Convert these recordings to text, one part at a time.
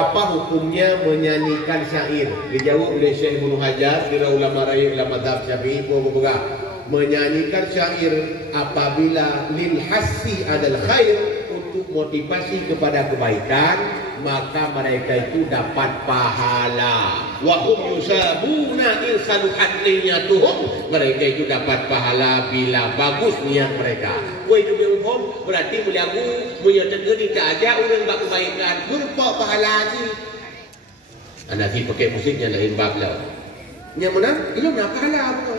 Apa hukumnya menyanyikan syair? Dijawab oleh Syekh Ibnu Hajar, kira ulama raya ulama mazhab Syafi'i, menyanyikan syair apabila lil hassi adal khair, untuk motivasi kepada kebaikan, maka mereka itu dapat pahala. Wa hum yusabuna in saluhat niyatuhum, mereka itu dapat pahala bila bagus niat mereka. Woi itu hukum berarti beliau punya tegeri tak aja orang buat kebaikan, berapa pahala sih? Anak si pakai musiknya lain bab lah. Yang mana? Ini nak pahala apa?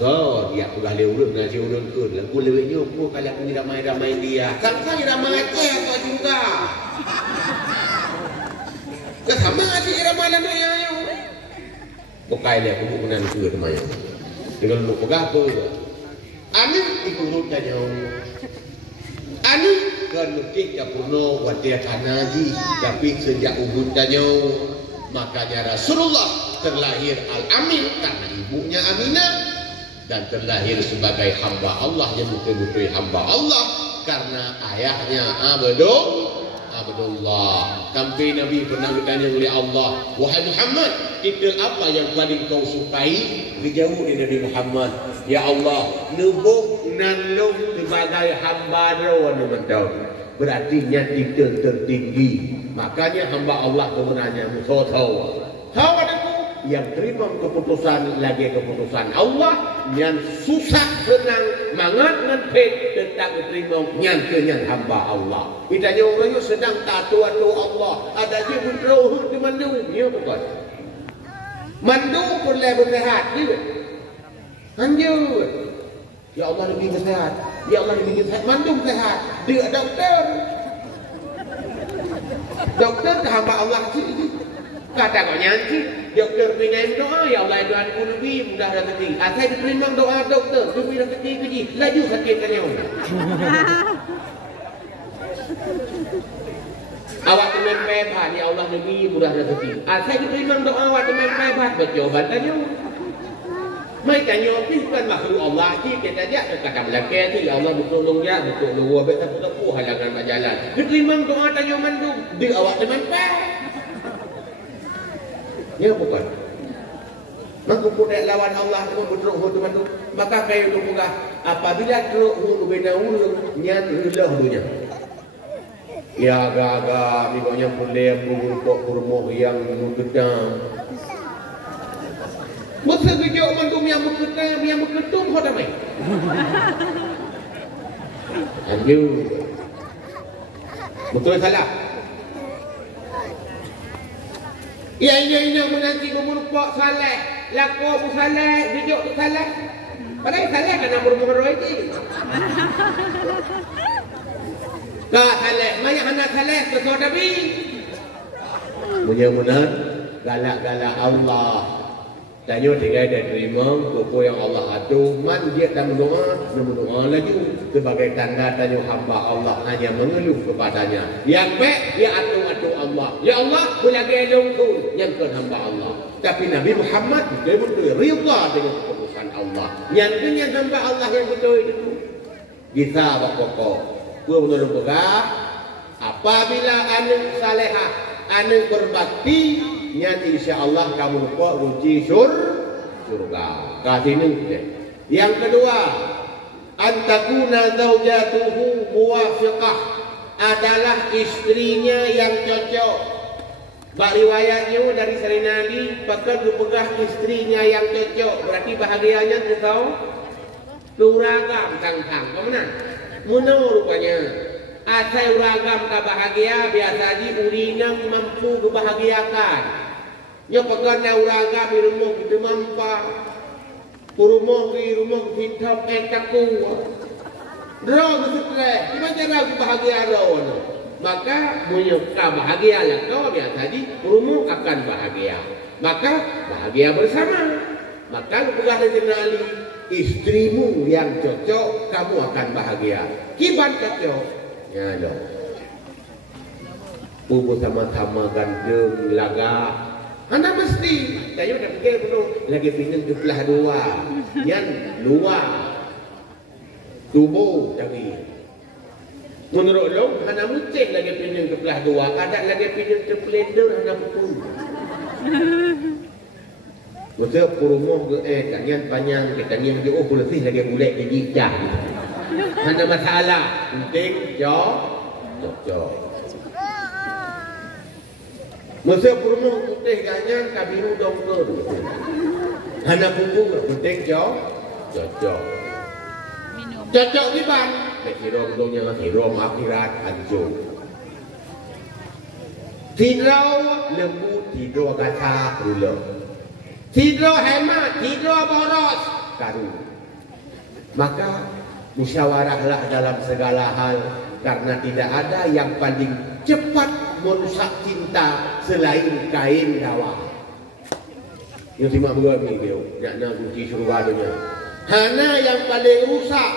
Oh, dia sudah lewat ngaji urun kun. Lagu lewatnya pun kalau aku ramai-ramai dia. Kan saya ramai kau juga. Sama aja ramalan tu yang. Bukai dia aku bukan tu ramai. Dengan lu pegang tu. Anu ikut tanya. Anu kan mesti kapuno wadia kanaji tapi sejak ubun tanya. Makanya Rasulullah terlahir Al-Amin karena ibunya Aminah. Dan terlahir sebagai hamba Allah yang betul-betul hamba Allah karena ayahnya Abdullah. Sampai Nabi pernah ditanya oleh Allah, wahai Muhammad, titel apa yang paling kau sukai? Dijawab oleh Nabi Muhammad, ya Allah, nubuk nandung sebagai hamba rawan mentau. Berarti nya titel tertinggi. Makanya hamba Allah kemenangan tahu. Tahu adakah yang terima keputusan lagi keputusan Allah, yang susah senang mangat nganpet tentang terima nyan hamba Allah. Kita orang itu sedang tatuan Allah, ada je beroh di mandung, ya bukan? Mandung pun lebih sehat, ya. Anjur. Ya Allah lebih sehat, ya Allah lebih sehat. Mandung sehat, dia doktor. Doktor ke hamba Allah sih. Kata kau nyanyi, doktor pinjam doa, ya Allah doa aku lebih mudah rezeki. Asal diterima doa doktor, lebih rezeki keji, laju sakitnya. Awak teman pebat, ya Allah lebih mudah rezeki. Asal diterima doa awak teman pebat, bercoba tanya. Mereka nyopis kan makhluk Allah kita dia kata belakang tu ya Allah tolong dia tolong buat apa halangan berjalan. Diterima doa tanya mandung, dia awak teman pebat. Ya bukan. Maka punya lawan Allah pun berteruk teman tu. Maka kayu tu buka. Apabila teruk bina ulung nyan ulah dunia. Ya gaga misalnya boleh menguruk kurma yang mengedam. Masa kerja mandum yang mengedam kau dah main. Anjur. Betul salah. Ya ini menanti bermurupak saleh, laku abu saleh, duduk tu saleh. Padahal saleh kan nak bermurupak itu. Tak saleh, banyak anak saleh besar Nabi. Mudah-mudahan galak-galak Allah. Tanya tinggal dia terima apa yang Allah atur, man dia tak berdoa lagi sebagai tanda tanya hamba Allah hanya mengeluh kepadanya. Yang baik dia atur Allah. Ya Allah boleh gelong tu yang ke hamba Allah. Tapi Nabi Muhammad betul-betul rida dengan keputusan Allah. Yang dengan hamba Allah yang betul itu. Kita pokok. Gua menurut begah apabila anak salehah, anak berbakti, nyati insya-Allah kamu lupa ruji surga. Kasih ni. Yang kedua, antakuna zaujatuhu muwafiqah, adalah istrinya yang cocok. Bak riwayatnya dari Sayyidina Ali, pakai dipegah istrinya yang cocok. Berarti bahagianya tu tahu? Uragam tang-tang. Kemana? Menurut rupanya. Asal uragam tak bahagia, biasa di urinang mampu kebahagiakan. Nya pegana uragam di rumah kita mampu. Rumah kita ekaku. Draw stres, gimana cara bahagia draw? Maka menyuka bahagia lah kau biasa di rumah akan bahagia. Maka bahagia bersama. Maka pegah dari istrimu yang cocok, kamu akan bahagia. Kiban cocok. Ya dong. Bubu sama-sama gandeng laga. Anda mesti. Saya dah fikir penuh. Lagi pinjam belah dua. Yang luar. Tubuh tadi. Menurut lo, hana muncik lagi pinjam ke belah dua, ada lagi pinjam ke pelender hana pun. Betul perumah ke tangan panjang ke tangan dia bersih lagi bulat ke jijah. Hana masalah, penting cocok. Masa perumah putih ganyan kabiru dongker. Hana pupuk penting cocok. Cocok ni bang. Hero dunia, hero akhirat hancur. Tidur lembu, tidur kata rula. Tidur hemat, tidur boros karu. Maka musyawarahlah dalam segala hal, karena tidak ada yang paling cepat merusak cinta selain kain dawa. Yang simak berani dia, nak kunci surga dunia. Hana yang paling rusak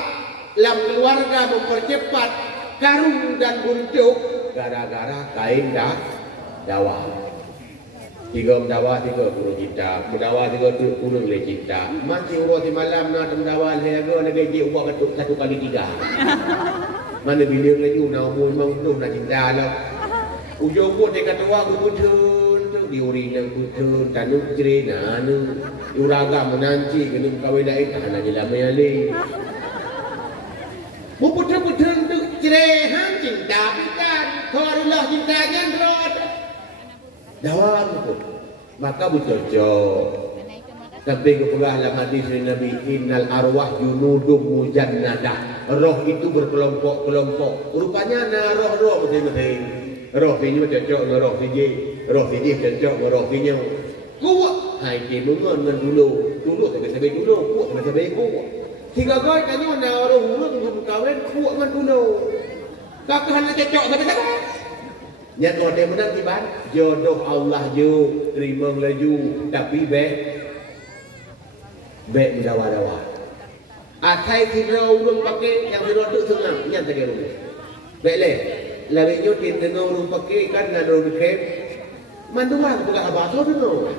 dalam keluarga mempercepat karung dan buncuk gara-gara kain dawa. 3 mendawa 3 puluh cinta, mendawa 30 le cinta. Masih urus di malam nak mendawa lega lagi dia buat satu kali 3. Mana bila lagi nak umur memang belum nak cinta lah. Ujung pun dia kata wah gudun tu diuri nang gudun tanuk cerina nu uraga menanci kena kawin lain tahan aja lama yali. Betul-betul tu cerehan cinta bukan. Kalau cintanya rod. Dawam tu. Maka bercocok. Tapi kepegang dalam hadis Nabi innal arwah junudum mujannadah. Roh itu berkelompok-kelompok. Rupanya ana roh-roh masing-masing. Roh ini bercocok dengan roh siji. Roh siji bercocok dengan roh sini. Kuat. Hai ke mengon dulu. Dulu sampai dulu. Kuat sampai kuat. Tiga kali tanya mana orang urut untuk kahwin kuat man dulu. Kakak nak cocok sampai-sampai. Yang orang dia menang tiban jodoh Allah je terima laju tapi baik mendawa-dawa. Atai tidak urung pakai yang berodok senang yang tak kira. Baik leh. Lalu nyotin dengan urung pakai kan dengan urung krem. Manduan bukan abah tu dulu.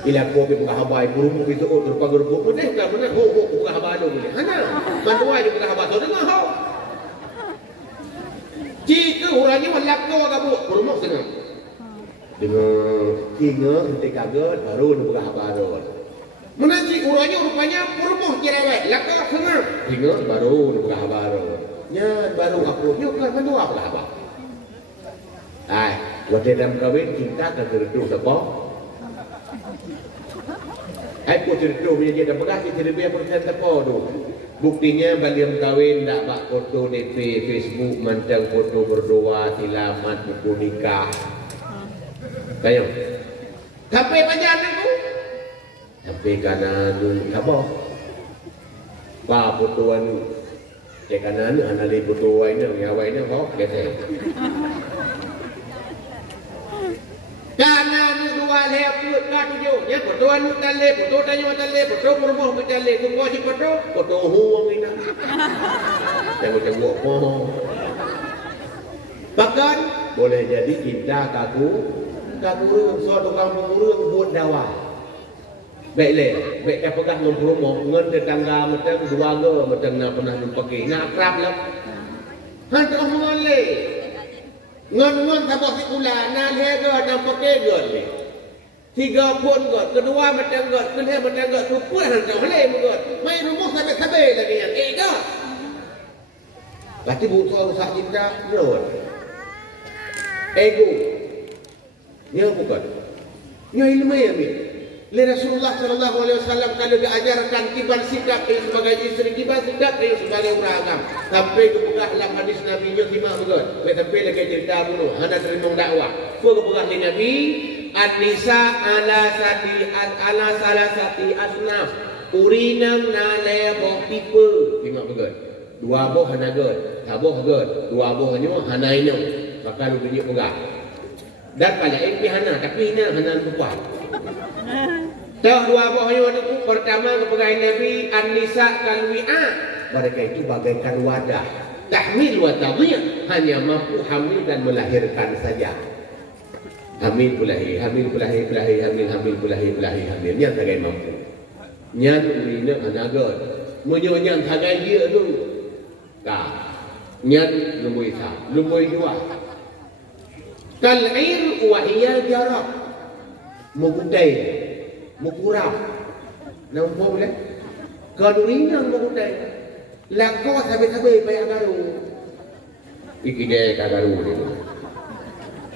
Bila kau pergi buka habai, burung itu terpagar burung ni kan mana ho buka habai dulu ni. Hana, manduai dia buka habai tu dengan ho. Jika orangnya malap kau agak buat burung senang. Dengan tiga henti kaget baru dia buka habai tu. Menaji orangnya rupanya burung cerewet, lakar senang. Tiga baru dia buka habai tu. Nya baru aku kan mandua buka habai. Ai, waktu dalam kahwin cinta tak terus sebab aku cerita punya dia dah pegang cerita dia persen teko tu. Buktinya baliang kahwin tak bak foto DP Facebook mantang foto berdoa selamat buku nikah. Kayo. Sampai panjang aku. Sampai kanan apa? Ba fotoan cek kanan anali foto ini yang awalnya kau kete. Kanan dua leput kat tujuh. Ya, foto anu tale, foto tanya tale, foto berumah bertale. Tunggu si foto huang ini. Tengok oh. Bahkan boleh jadi cinta kaku suatu kampung urang buat dawa. Baik le, baik dia pegang dengan berumah, ngan tetangga macam keluarga macam nak pernah pakai. Nak akrab lah. Hantar mengalih. Ngon sabah si ulah nak lega dan pakai gol ni. 3 pun gol, kedua macam gol, ketiga macam gol, sepuluh hantar boleh gol. Mai rumah sampai lagi yang gol. Pasti butuh rusak cinta road. Ego. Dia bukan. Dia ilmu ya mi. Rasulullah sallallahu alaihi wasallam kalau diajarkan kibar sikap dia sebagai isteri, kibar sikap dia sebagai uragam. Sampai kebuka dalam hadis Nabi nya lima betul. Sampai lagi cerita dulu, hana terima dakwah. Kau kebuka di Nabi an-nisa ala salasati asnaf. Urinang nale boh tipe. Lima betul. 2 boh hana gol, taboh gol. 2 boh nyo hana ino. Maka lu tunjuk pegang. Dan pada hana tapi hana kuat. Tahu 2 bohnya itu pertama kepegang Nabi an-nisa kalwi'a. Mereka itu bagaikan wadah. Tahmil wa tadhiya, hanya mampu hamil dan melahirkan saja. Hamil pulahi, hamil. Yang tak mampu. Yang urina anagot. Menyonyang tagai dia tu. Ka. Nyan lumbui sa. Lumbui dua. Kal'ir wa hiya jarab. Mugudai. Mukurap. Nampak boleh? Kadurinang mugudai. Lakau sabi-sabi payah garu. Ikide kagaru ni.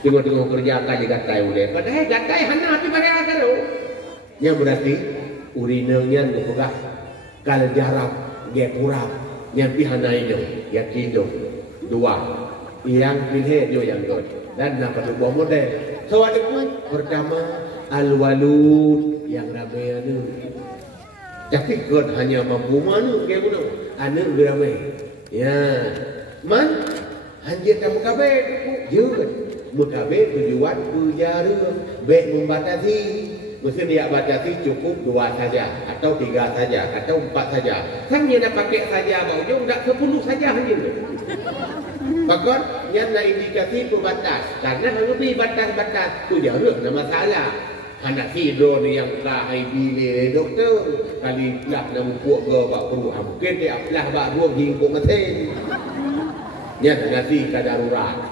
Tengok-tengok kerja akan digatai boleh. Padahal gatai hana api payah garu. Yang berarti urinanya dipegah. Kal jarab, dia kurap. Yang pihana ini, yang hidup. Dua. Yang pilih dia yang dua. Dan dapat sebuah model. So ada pun pertama al-walud yang ramai anu. Tapi kot hanya mampu mana ke guna. Anu ramai. Ya. Man hanya tak mukabeh. Ya. Mukabeh tujuan pujara. Baik membatasi. Mesti dia batasi cukup 2 saja atau 3 saja atau 4 saja. Kan dia dah pakai saja bau tak 10 saja hanya. Bahkan yang nak indikasi pembatas. Karena lebih batas-batas tu jarang ada masalah. Anak tidur ni yang kahai bilik doktor. Kali pelah nak buat ke bak perlu. Mungkin dia pelah bak ruang hingkuk mesin. Yang nasi kadarurat.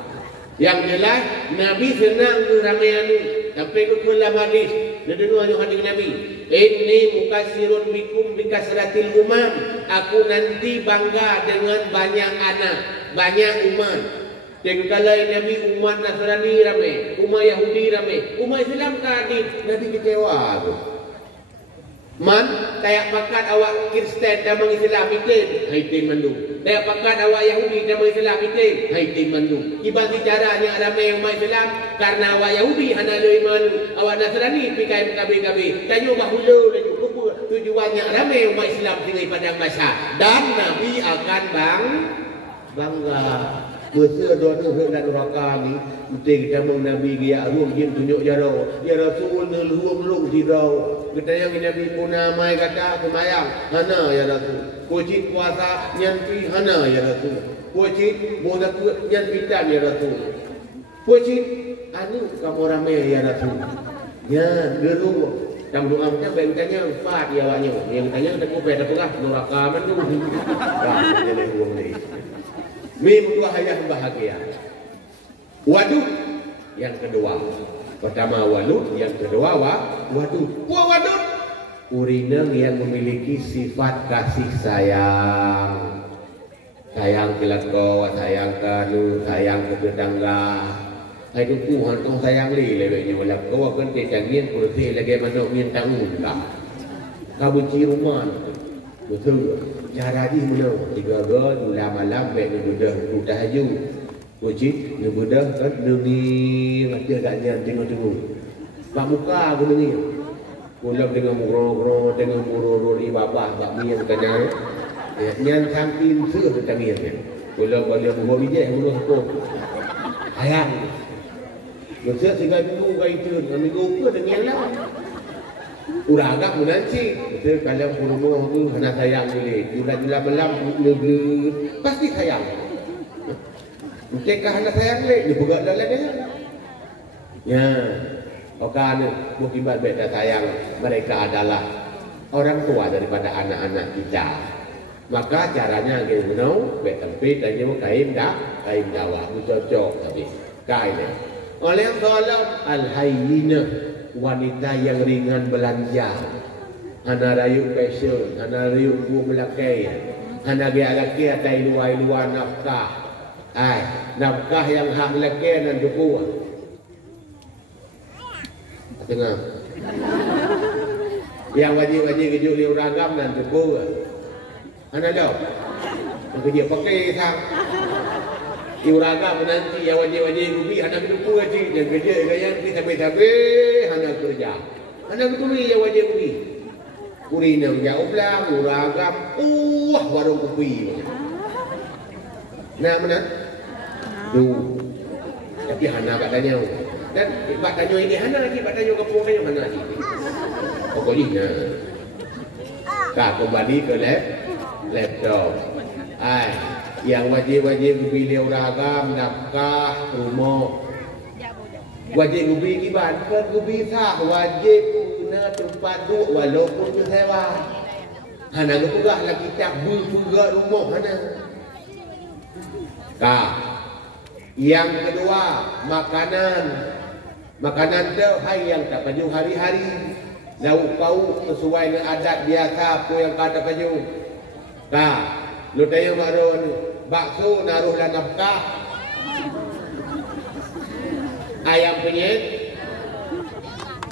Yang jelas Nabi senang ke ramai anu. Sampai ke dalam hadis. Dia dengar hadis Nabi. Inni mukasirun bikum bikasratil umam. Aku nanti bangga dengan banyak anak, banyak umat. Tengok kalau Nabi umat Nasrani ramai, umat Yahudi ramai, umat Islam tadi Nabi kecewa tu. Man, tayak pakat awak Kristen dan Islam itu, haitin mandu. Tayak pakat awak Yahudi dan Islam itu, haitin mandu. Iban caranya ramai umat Islam karena awak Yahudi hana lo iman, awak Nasrani pikai kabe-kabe. Tanya bahula lagi apa tujuannya ramai umat Islam tinggal padang masa dan Nabi akan bangga. Masa doa dan neraka ni, mesti kita meng Nabi dia ruang jin tunjuk jaro. Ya Rasul nelung tidau. Kita yang Nabi puna mai kata semayang, hana ya Rasul. Kucit puasa nyampi hana ya Rasul. Kucit bola nyampi tan ya Rasul. Kucit anu kamu ramai ya Rasul. Ya geru. Dalam doa macam baik tanya empat ya awaknya. Yang tanya tak kopet apa kah neraka mandu. Wah, jadi ruang ni. Mimpi hayat bahagia. Wadud yang kedua. Pertama walud, yang kedua wadud. Wadud urineng yang memiliki sifat kasih sayang. Sayang kelako, sayang kanu, sayang ke tetangga. Itu Tuhan kau sayang leweknya wala kau akan tetangin kursi lagi manok min tangun lah. Kau benci rumah. Betul. Cara dia mana? 3 malam baik ni budak tahajud. Wajib ni budak kan dengi macam agaknya tengok-tengok. Bak muka aku dengi. Pulang dengan murung-murung dengan murung-murung di babah bak mian kena. Nyan samping seuh tentang mian kan. Pulang balik buah bijak buah apa. Hayang. Masa 3 minggu kau itu, minggu ke dengan lah. Urang agak menanci. Betul kalau rumah tu hana sayang boleh. Jula-jula malam negeri pasti sayang. Mungkin hana sayang boleh. Dia buka dalam dia. Ya. Okan bukibat beda sayang. Mereka adalah orang tua daripada anak-anak kita. Maka caranya gitu no, bet tempit aja mau kain dah, kain Jawa, cocok tapi kain. Oleh Allah al-hayyinah. Wanita yang ringan belanja, hana rayu fashion, hana rayu buah melakai, hana dia laki atai luar nafkah, nafkah yang hak laki dan cukup. Tengah, yang wajib-wajib kejuk liu ragam dan cukup. Hana dah, kerja pakai sang. Iuraga menanti yang wajib-wajib gubi hana kedupu gaji dan kerja gaya ni sampai-sampai hana kerja. Hana ketuli yang wajib gubi. Urina jauh lah, uraga, baru gubi. Nak mana? Tu. Tapi hana katanya. Dan bak tanya ini hana lagi, bak tanya kampung kaya mana lagi. Pokoknya. Kembali ke laptop. Yang wajib-wajib pilih ragam, nafkah, rumah. Wajib gubi kiban, kan gubi sah. Wajib guna tempat duduk walaupun sewa. Hana gugah lagi tak berpegak rumah hana. Yang kedua, makanan. Makanan tu yang tak baju hari-hari. Lauk pauk sesuai dengan adat biasa apa yang kata baju. Lu tanya maron bakso naruh dalam nafkah. Ayam penyet.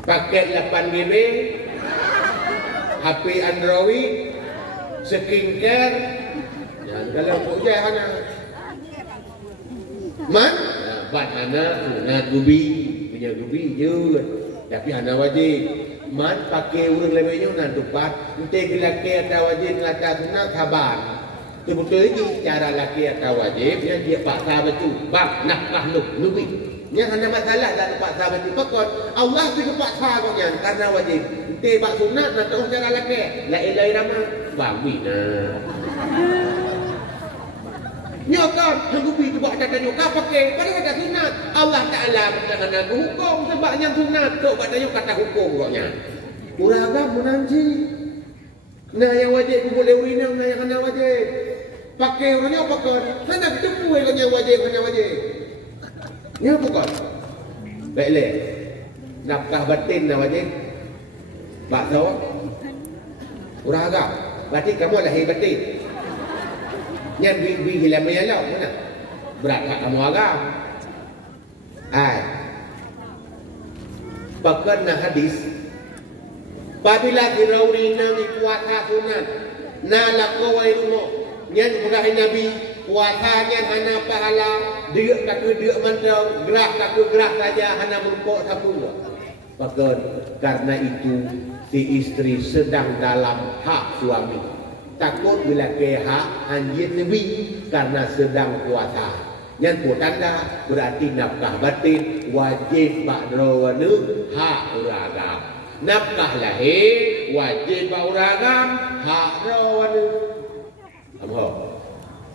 Paket 8 GB. HP Android. Skincare. Dan kalau pujai hana. Man? Bat hana sunat gubi. Punya gubi je. Tapi hana wajib. Man pakai urang lebihnya nak tupat. Nanti lelaki atau wajib ngata sunat sabar. Betul lagi cara lelaki atau wajib yang dia paksa betul. Bang nak pahluk lebih. Yang hanya masalah dan paksa betul. Pokok Allah tu paksa kau yang karena wajib. Nanti bak sunat nak tahu cara lelaki. La ilaha illallah. Bawi nah. Nyokap, hanggupi tu buat kata nyokap pakai. Pada kata sunat. Allah Ta'ala berkata hukum sebab yang sunat. Tok katanya kata hukum koknya. Uragam menanji. Nah yang wajib ku boleh urinam, nah yang hanya wajib. Pakai orangnya pakai. Sana ketemu yang wajib, hanya wajib. Ini bukan. Baiklah. Nafkah batin nah wajib. Bakso. Uragam. Berarti kamu lahir batin. Yang hilang menyalau mana? Berat kat kamu agam. Pakaian hadis. Apabila diraurina ni puasa sunat. Na lakawai rumah. Yang berakhir Nabi. Puasanya hana pahala. Dia kata dia mantau. Gerak kata gerak saja. Hana merupuk satu. Pakaian. Karena itu si isteri sedang dalam hak suami. Takut bila ke hak anjir Nabi karena sedang puasa. Yang pun tanda berarti nafkah batin wajib bakdrawana hak uragam. Nafkah lahir wajib bak uragam hak rawana. Apa?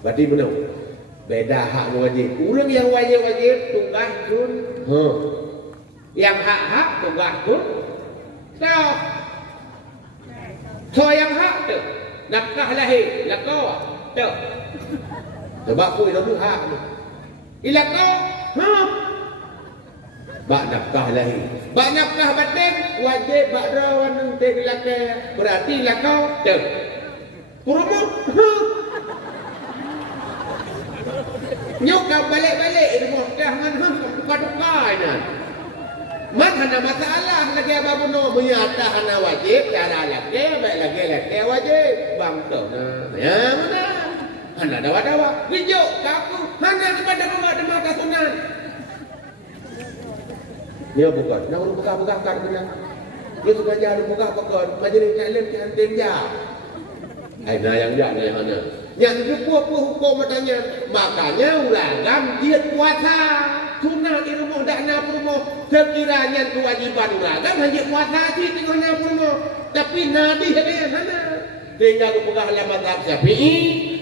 Berarti benar. Beda hak wajib. Orang yang wajib tugas pun. Yang hak tugas pun. So yang hak tu. Nafkah lahir, lakau tak. Sebab aku itu hak ni. Ilakau, bak nafkah lahir. Bak nafkah batin wajib bak rawan untuk lakau. Berarti lakau tak. Kurumuk. Nyokap balik-balik rumah dah dengan tukar-tukar ni. Man hana masalah lagi apa bunuh menyata hana wajib cara lagi baik lagi wajib bang tu nah ya mana hana dawa-dawa hijuk kaku hana kepada rumah kasunan dia bukan nak buka-buka kan benar dia sengaja ada buka-buka majlis taklim yang temja nah yang jak ni hana yang puas-puas hukum katanya makanya uragam dia puasa sunat di rumah dak nak rumah sekiranya kewajiban uragam hanya puasa sih tengok nak rumah tapi nabi dia mana tinggal pegang dalam mazhab Syafi'i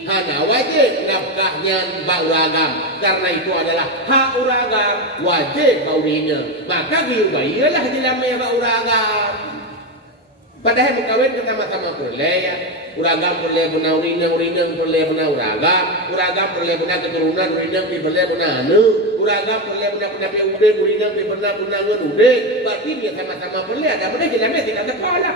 hana wajib nafkahnya bak uragam karena itu adalah hak uragam wajib baurinya maka ialah dilamai bak uragam padahal berkahwin sama-sama boleh ya. Uragam boleh benar urinang boleh benar uragam boleh benar keturunan urinang boleh benar anu uragam boleh benar udeng urinang benar udeng berarti dia sama-sama boleh ada boleh dilamai tidak sekolah.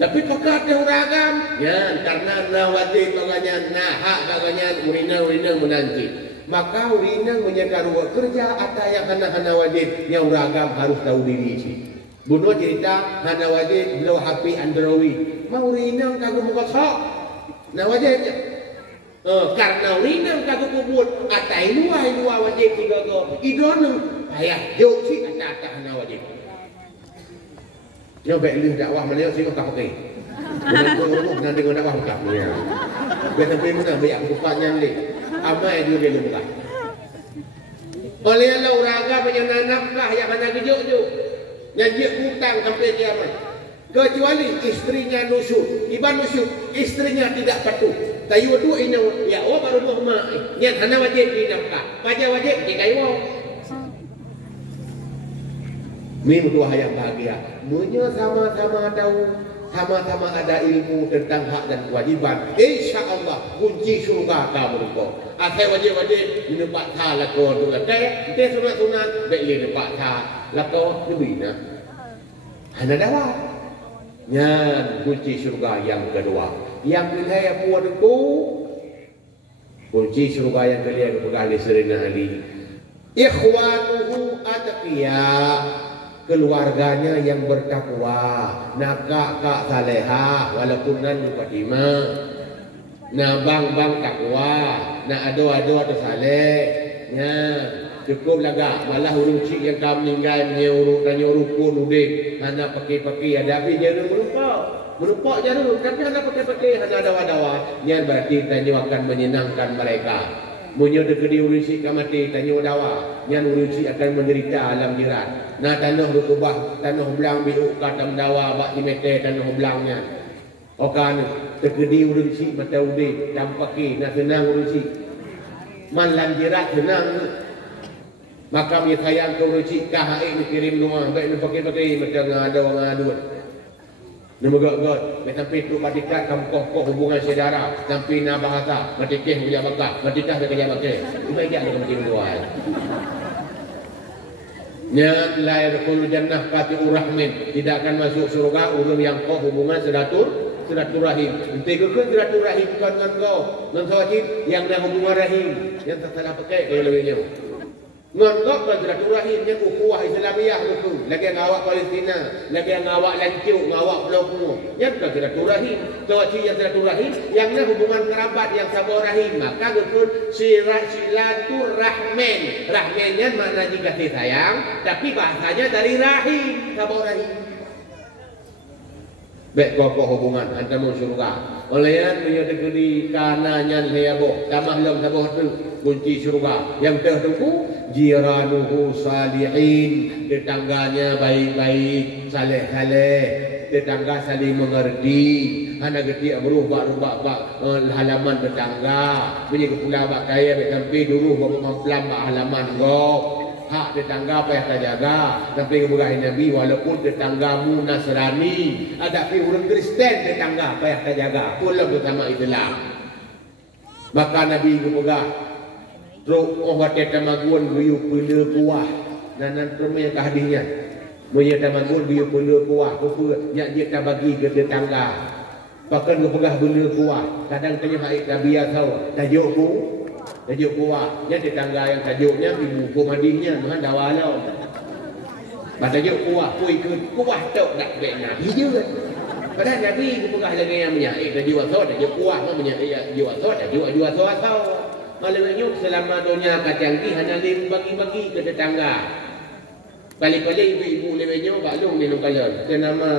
Tapi pakat dia uragam ya karena na wajib baganya na hak baganya urinang menanti. Maka urinang menyekar kerja atau yang hana wajib yang uragam harus tahu diri sih. Bunuh cerita hana wajib belau HP Android. Mau urinang kagum muka sok. Nah wajibnya. Karena urinang kagum kubut atau luar wajib tiga go. Idon ayah jauh sih atau hana wajib. Yang baik lu dakwah mana sih kau pakai. Nanti kau dakwah buka punya. Biar sampai mana banyak bukanya ni. Apa yang dia buka? Oleh Allah uraga penyananaplah yang hanya kejuk-juk. Yang dia hutang sampai kiamat. Kecuali istrinya nusyuk. Iban nusyuk, istrinya tidak patuh. Tayu tu ina ya wa baru Muhammad. Yang hana wajib dinafkah. Wajib dikai wa. Mim dua yang bahagia. Munyo sama-sama tahu sama-sama ada ilmu tentang hak dan kewajiban. InsyaAllah kunci syurga kamu rupa. Akhir wajib-wajib nampak tha lako tu lah. Dia sunat-sunat baik dia nampak tha lako lebih nah. Hana dawa. Nyan kunci syurga yang kedua. Yang kedua puan tu kunci syurga yang kedua kepegang di serina ali. Ikhwanuhu atqiya, keluarganya yang bertakwa, nak kak salehah walaupun nan Fatimah, nak bang takwa, nak ado tu saleh, nya cukup laga malah urung cik yang kam meninggal nyuruh pun udik hana pakai ada api dia melupa je dulu tapi hana pakai hana dawa nya berarti tanya akan menyenangkan mereka. Munyo dekedi urusi kamati tanyo dawa nyan urusi akan menderita alam jiran. Na tanah rukubah tanah belang biuk katam dawa bak dimete tanah belangnya. Okan dekedi urusi mata udik tampaki na senang urusi. Man lam jiran senang. Maka mi sayang ke urusi kahai ni kirim rumah baik ni pakai macam ngadu. Nemegak-gak, sampai tu patikat kamu koh hubungan saudara, sampai na bahasa, matikeh punya bakak, matikah dia kerja bakak. Baik dia ada macam tuan. Nya la yadkhulu jannah qati'ur rahmin, tidak akan masuk surga orang yang koh hubungan silaturahim. Nanti kekeun silaturahim bukan dengan kau, dengan sawajib yang dah hubungan rahim, yang tak salah pakai kaya lebihnya. Ngongkok kan silaturahim yang ukhuwah Islamiyah itu. Lagi yang awak Palestina, lagi yang awak Lancuk, awak Pulau Pungu. Yang kan silaturahim. Tawajib yang silaturahim, yang nak hubungan kerabat yang sabar rahim. Maka betul silaturahmin. Rahminnya maknanya kasih sayang, tapi bahasanya dari rahim, sabar rahim. Baik kokoh hubungan antamu syurga. Oleh yang menyedekedi kananya lebo, tamah lam sabar tu kunci syurga. Yang tertentu jiranuhu salihin, tetangganya baik-baik, saleh-saleh, tetangga saling mengerti. Hana geti berubah halaman tetangga, punya kepula bak kaya bak sampai dulu bak mamplam bak halaman gok. Hak tetangga payah terjaga. Sampai kemudahan Nabi walaupun tetanggamu Nasrani, ada pi orang Kristen tetangga payah terjaga. Pulang bersama Islam. Maka Nabi kemudahan terus orang tamagun guyu pula kuah nanan permai kahdinya moya tamagun guyu pula kuah apa yak dia tak bagi ke tetangga pakan ke pegah bela kuah kadang tanya haid tabiat tahu tajuk kuah nya tetangga yang tajuknya ibu ku madihnya mahan dawalau tajuk kuah pui ke kuah tok dak bekna hijau padahal Nabi ku pegah lagi yang menyai tajuk kuah menyai tajuk tahu malamnya selama dunia kacanggi hanya lim bagi-bagi ke tetangga. Kali-kali ibu-ibu lemenya baklung minum kalan. Kenama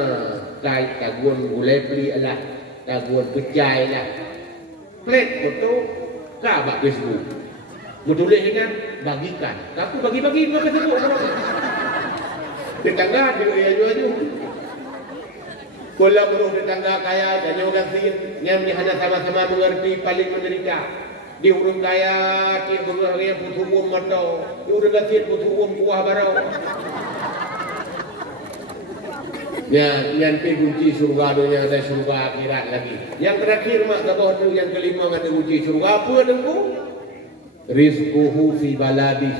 kai tagun gulai peli lah, tagun pecai lah. Plate foto ka bak Facebook. Mutulis kan bagikan. Aku bagi-bagi ke Facebook. Tetangga dia jual-jual. Kalau buruh tetangga kaya dan orang sin, yang hanya sama-sama mengerti paling menderita. Di urung kaya, di urung kaya putu umum matau, di urung kaya putu umum kuah barau. Ya, yang kunci surga dunia ada surga akhirat lagi. Yang terakhir mak kabah tu yang kelima ada kunci surga apa dengku? Rizquhu fi baladih,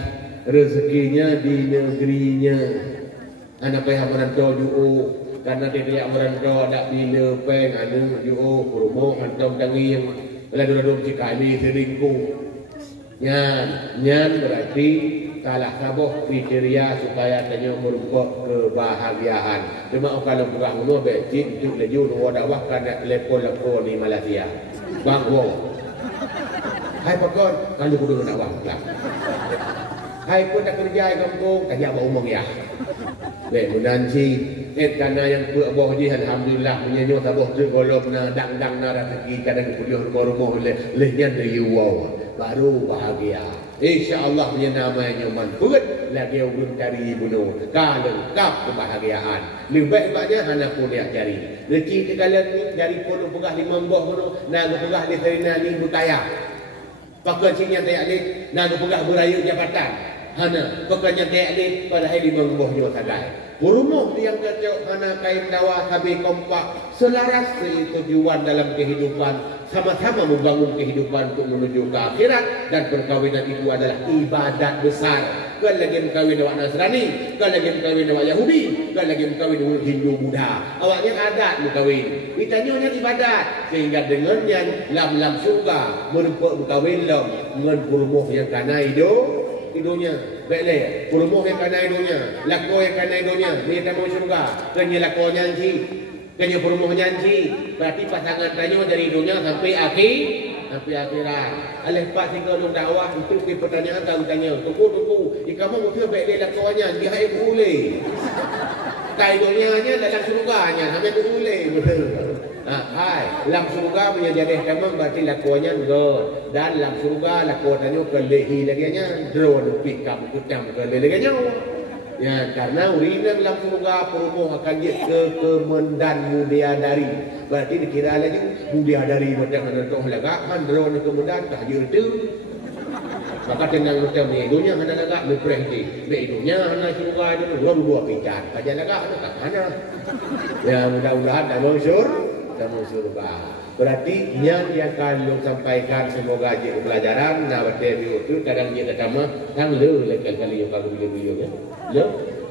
rezekinya di negerinya. Anak payah merantau ju'u, karena dia tidak merantau tak bila peng anu ju'u, kurumuk, hantam tanging. Lalu jika ini seringku nyan berarti kalah saboh kriteria supaya tanya merupakan kebahagiaan. Cuma kalau bukan umur becik itu laju nuwa dakwah karena lepon di Malaysia. Bangko. Hai pakon kalau kudu nak wang lah. Hai pun tak kerja kampung tanya bau umong ya. Baik munanci karena yang buah ji alhamdulillah menyanyi tabuh tu golong na dang na rezeki kadang kuliah rumah lehnya dari wow baru bahagia insyaallah punya namanya manfaat lagi urun cari bunuh kalau kap kebahagiaan lebih banyak anak pun dia cari rezeki kalian ni dari pun pegah 5 buah bunuh nak pegah di terina ni berkaya pakai singnya tak ni nak pegah berayu jabatan hana pokoknya tak ni pada hari 5 buah juga sagai Purumuh yang cocok hana kain dawa tabi kompak selaras tujuan dalam kehidupan, sama-sama membangun kehidupan untuk menuju ke akhirat, dan perkawinan itu adalah ibadat besar. Kan lagi berkahwin awak Nasrani, kan lagi berkahwin awak Yahudi, kan lagi berkahwin dengan Hindu Buddha. Awaknya adat berkahwin, ditanya ibadat, sehingga dengannya lam surga merupakan berkahwin lam dengan purumuh yang kana hidupnya. Baiklah, purumuh yang kana hidupnya, lako yang kana hidupnya, ni tamu surga, kanya lako nyanci, kanya purumuh nyanci. Berarti pasangan tanya dari hidupnya sampai akhirat. Alih pak tiga dong dakwah itu ke pertanyaan tahu tanya. Tunggu. Kamu mesti baik dia lakuannya, dia hai boleh. Kaidahnya dalam surganya, sampai boleh betul. Hai, dalam surga punya jadi kamu berarti lakuannya enggak. Dan dalam surga lakuannya kelehi lagi nya, drone pick up kucam kelehi lagi nya. Ya, karena urina dalam surga purumuh akan ke kemendan mulia dari. Berarti dikira lagi mulia dari macam mana tu lagak kan drone kemendan tak itu. Maka tenang macam ni dunia hana lagak berprehdi. Be dunia hana surga itu dua picat. Saja lagak tak mana. Ya, mudah-mudahan dalam surga. Berarti yang akan sampaikan semoga jadi pelajaran na bateria itu kadang dia kata mah tang le kali yang kalau beliau ya. Le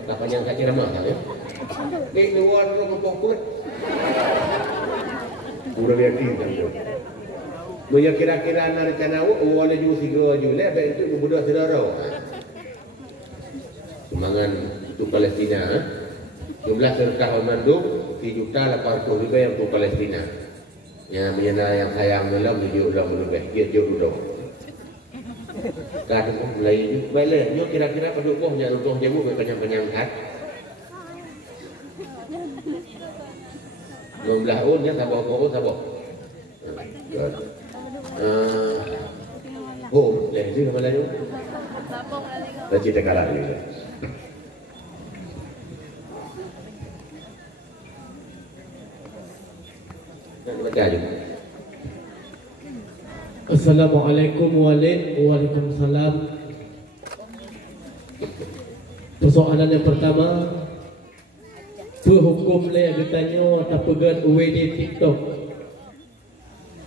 tak panjang kat ceramah ya. Ni luar tu ngopok. Pura yakin kan. Moya kira-kira na rencana wala ju sigo ju le baik itu mudah saudara. Semangan untuk Palestina. Jumlah serta manduk 3.800.000 yang untuk Palestina. Yang menyana yang sayang dalam video lebih dia jodoh. Kadang mulai baiklah nyo kira-kira penduk boh nya untuk jamu panjang-panjang hat. Jumlah nya sabah. Leh sih nama lain. Baca tekalan ni. Assalamualaikum Waalaikumsalam. Persoalan yang pertama, perhukum le bertanya atau pegan UWD TikTok.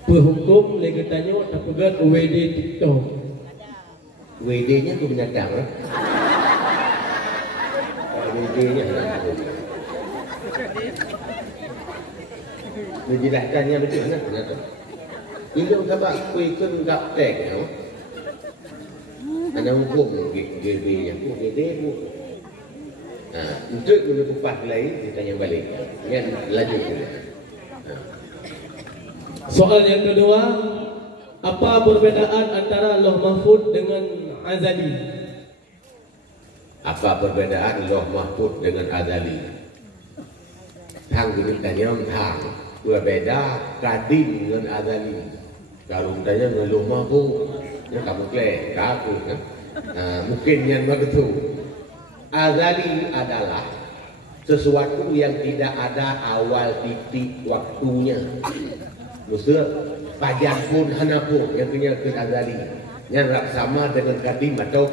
Perhukum le bertanya atau pegan UWD TikTok. WD-nya tu binatang lah. WD-nya menjelaskannya betul mana kenapa? Itu sebab ikut gaptek ya. Ada hukum GB yang tu GD tu. Untuk menutup lain ditanya balik. Yang lanjut. Soal yang kedua, apa perbezaan antara Lauh Mahfuz dengan Azali? Apa perbezaan Lauh Mahfuz dengan Azali? Thang ini tanya thang. Berbeza Kadim dengan Azali. Kalau tanya dengan Lauh Mahfuz, ya kamu klek, aku kan. Mungkin yang begitu. Azali adalah sesuatu yang tidak ada awal titik waktunya. Maksudnya pajan pun hana pun yang punya ke Azali. Yang sama dengan Kadim atau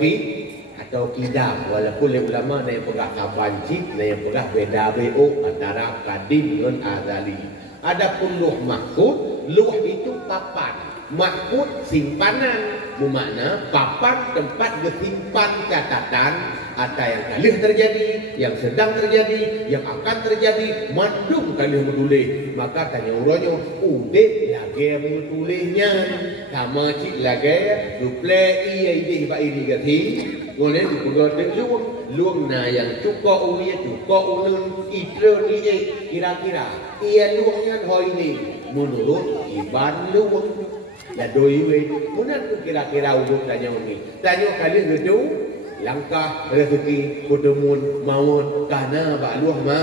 Kidam. Walaupun ulama yang pegah kabancik, yang pegah beda BO antara Kadim dengan Azali. Adapun Lauh Mahfuz, Lauh itu papan, Mahfuz simpanan, bermakna papan tempat bersimpan catatan ada yang kali terjadi, yang sedang terjadi, yang akan terjadi, mandum kali menulis. Maka tanya orangnya, udah lagi menulisnya, sama cik lagi, duple iya ide pak ini gati, boleh dipegang luang na yang cukup ulia cukup ulun itron ini kira-kira ia luangnya hari ini menurut iban luang ya doi we munan tu kira-kira uduk tanya tanya kali itu langkah rezeki kudumun maut kana ba luah ma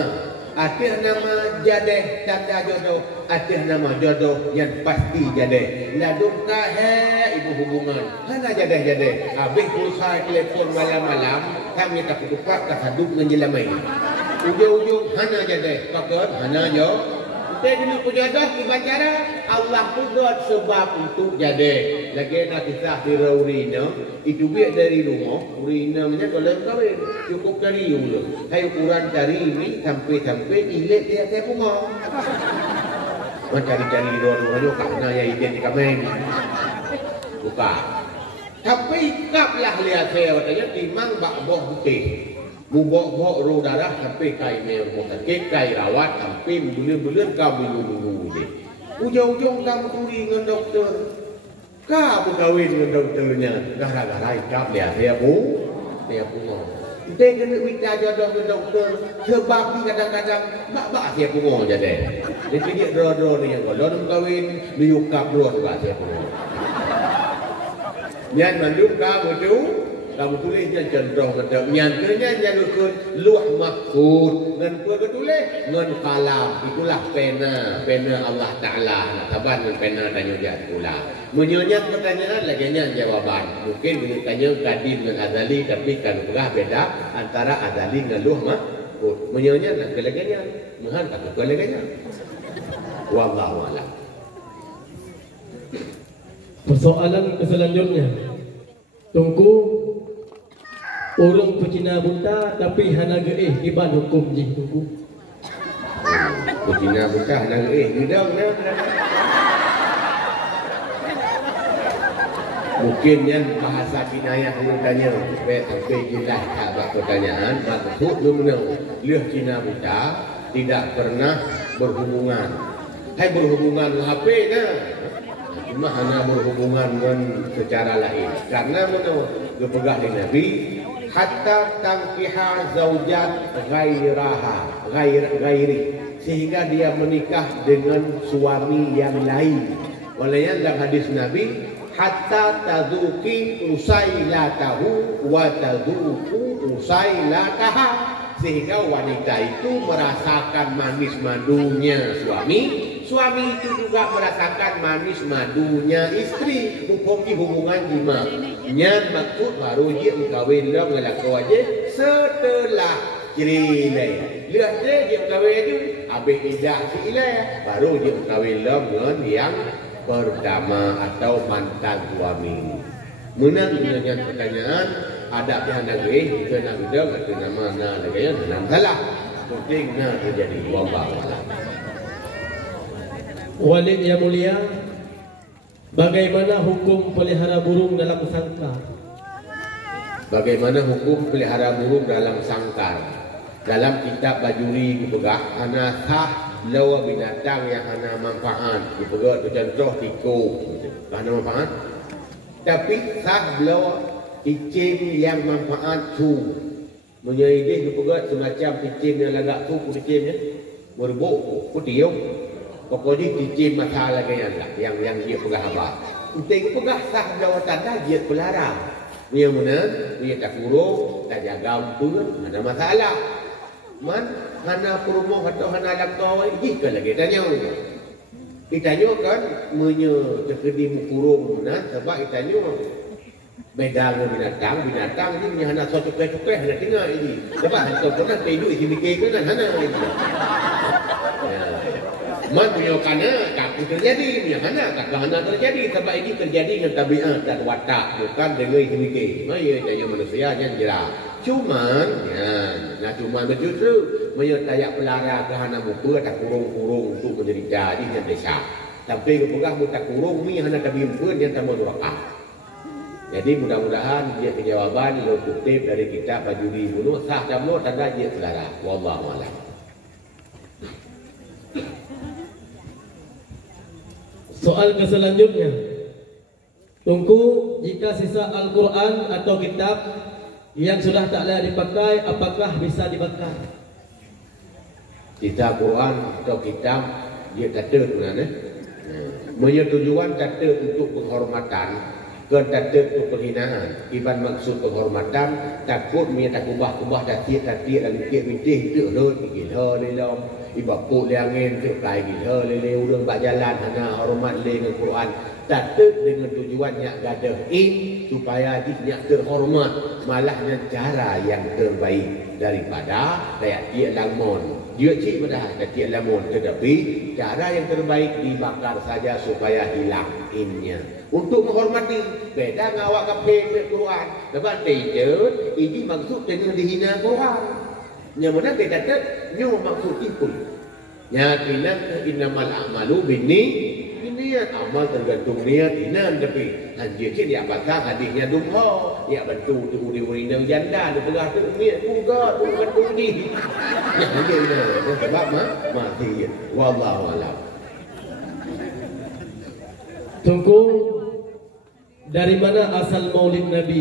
atih nama jadeh tanda jodoh, atih nama jodoh yang pasti jadeh. Ladung kahe ibu hubungan, hana jadeh. Habis pulsa telepon malam-malam, kami tak kutupak tak haduk dengan jelamai. Ujung-ujung hana jadeh, pakar hana jo, Kita dulu penjodoh kibacara Allah pun buat sebab untuk jadi. Lagi nak kisah di Raurina itu biar dari rumah. Raurina punya kalau kahwin cukup cari dulu. Hai ukuran cari ini sampai ilet dia saya bunga. Mencari-cari luar-luar juga karena ya ide di kamen. Buka. Tapi kaplah lihat saya katanya timang bak boh putih. Bubok-bok roh darah sampai kai merah sakit, kai rawat sampai bulan-bulan kau minggu-minggu ni. Ujung-ujung kamu turi dengan doktor. Kau berkahwin dengan doktornya. Gara-gara ikap lihat saya pun. Saya pun. Kita kena minta jodoh dengan doktor. Sebab ni kadang-kadang bak-bak saya pun jadi. Jadi dia dua-dua ni yang kalau nak kahwin, dia ukap dua juga saya pun. Yang manduk kamu tu. Kamu tulis yang cenderung kata nyantanya jaga ke luah mahfud dan ke tulis ngan kalam itulah pena Allah Taala taban dengan pena tanya dia itulah menyonyat pertanyaan lagi nya jawaban mungkin tanya kadim dengan azali tapi kan berah beda antara azali dengan luah mahfud menyonyat nak kelaganya mahan tak kelaganya wallahu a'lam. Persoalan selanjutnya, tunggu orang pecina buta tapi hana geih iban hukum ji tunggu. Pecina buta hana geih gudang na. Mungkin yang bahasa kinayah orang tanya sampai jelas tak pertanyaan maksud benar liah Cina buta tidak pernah berhubungan. Hai berhubungan HP na. Cuma hanya berhubungan dengan secara lain. Karena menurut kepegah di Nabi hatta tangkiha zaujat ghairi sehingga dia menikah dengan suami yang lain. Olehnya dalam hadis Nabi hatta tazuki usailatahu wa tazuku usailataha sehingga wanita itu merasakan manis madunya suami itu juga merasakan manis madunya istri hukumnya hubungan jima nyan maksud baru dia kawin lam ngelaku aja setelah cerilai lihat dia kawin itu habis idah cerilai baru dia kawin lam dengan yang pertama atau mantan suami menang dengan pertanyaan ada pihak negeri kita nak bilang atau nama lagi yang salah penting nak terjadi wallahu a'lam. Walid yang mulia, bagaimana hukum pelihara burung dalam sangkar? Bagaimana hukum pelihara burung dalam sangkar? Dalam kitab Bajuri dipegah hana sah lawa binatang yang hana manfaat. Dipegah contoh tikus, hana manfaat. Tapi sah lawa icim yang manfaat tu. Menyaidih dipegah semacam icim yang lagak tu icimnya berbuk putih. Pokoknya cicim masalah yang dia pegah apa. Untuk pegah sah lawa tanda dia pelarang. Dia mana? Dia tak kurung, tak jaga pun, ada masalah. Man, hana perumoh atau hana lakau, jika lagi tanya. Ditanya kan, terkedi mukurung mana? Sebab ditanya beda dengan binatang ni hana suatu cukai hana tengah ini. Sebab kalau pernah tidur isi mikir kan hana ini. Man punya kana tak terjadi, punya kana tak hana terjadi. Sebab ini terjadi dengan tabiat dan watak, bukan dengan mikir. Maya tanya manusia yang jelas. Cuman, cuma justru menyertayak pelara ke hana buku tak kurung-kurung untuk menderita di yang desa. Tapi kepegah tak kurung ni hana tabimpun yang tambah durakah. Jadi mudah-mudahan dia kejawaban lo kutip dari kitab Bajuri bunuh sah jamlo tanda dia pelara. Wallahu a'lam. Soal selanjutnya, tunggu jika sisa Al-Quran atau kitab yang sudah tak layak dipakai, apakah bisa dibakar? Sisa Quran atau kitab dia kata mana? Menyetujuan kata untuk penghormatan, ke kata untuk penghinaan. Iban maksud penghormatan, takut tak kubah tatiak dan mikir-mikir itu gila lelam. Iba puk liangin tu kai gila lele urang bak jalan hana hormat le dengan Quran. Takut dengan tujuan yang gadah supaya dia terhormat, malahnya cara yang terbaik daripada kayak dia lamon. Dia cik pada dia lamon, tetapi cara yang terbaik dibakar saja supaya hilang innya. Untuk menghormati, beda dengan awak kapel Quran. Lepas teacher, ini maksud tengah dihina Quran. Yang mana dia kata, nyo maksud itu. Yakinan innamal a'malu niat, amal tergantung niat inan tapi anjir cik dia baca hadisnya dumha dia bantu tu uri-uri nang janda dia pegah tu niat juga tu bantu ni ya anjir ina sebab mati wallahu alam. Tunggu, dari mana asal Maulid Nabi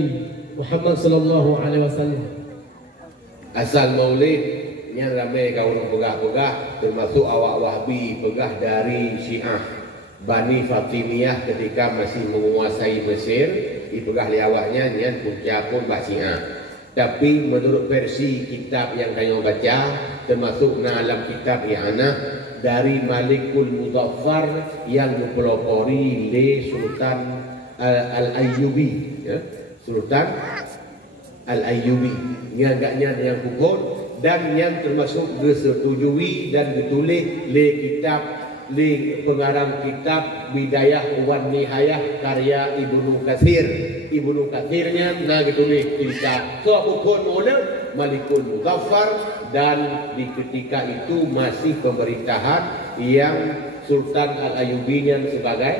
Muhammad sallallahu alaihi wasallam? Asal Maulid yang ramai kau orang pegah-pegah termasuk awak Wahbi pegah dari Syiah Bani Fatimiyah ketika masih menguasai Mesir, dipegah liawaknya nyan punca pun Syiah. Tapi menurut versi kitab yang kami baca, termasuk dalam kitab yang dari Malikul Muzaffar yang mempelopori le Sultan Al-Ayyubi, ya? Sultan Al-Ayyubi yang agaknya yang hukum dan yang termasuk disetujui dan ditulis le kitab li pengarang kitab Bidayah wan Nihayah karya Ibnu Katsir. Ibnu Katsirnya nah ditulis kitab Sahukun Mula Malikul Muzaffar dan di ketika itu masih pemerintahan yang Sultan Al-Ayyubi sebagai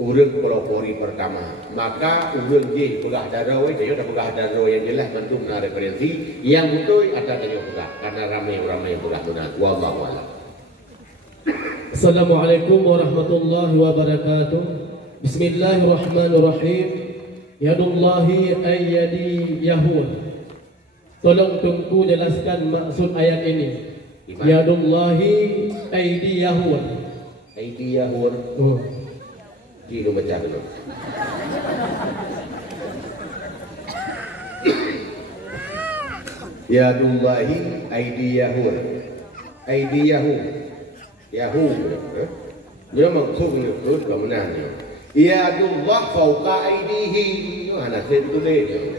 urang pelopori pertama. Maka urang je pegah darawai dia dah pegah darawai yang jelas mantum na referensi yang betul ada tanya pegah karena ramai-ramai pegah benar. Wallahu a'lam. Assalamualaikum warahmatullahi wabarakatuh. Bismillahirrahmanirrahim. Yadullahi ayyadi Yahud. Tolong Tunku jelaskan maksud ayat ini. Yadullahi aidi Yahud. Aidi Yahud. Oh. Dia baca dulu. Yadullahi aidi Yahud. Aidi Yahud. Yahud, dia maksudnya itu kemenangan. Yadullah fauqa aidihi. Anak saya tulis.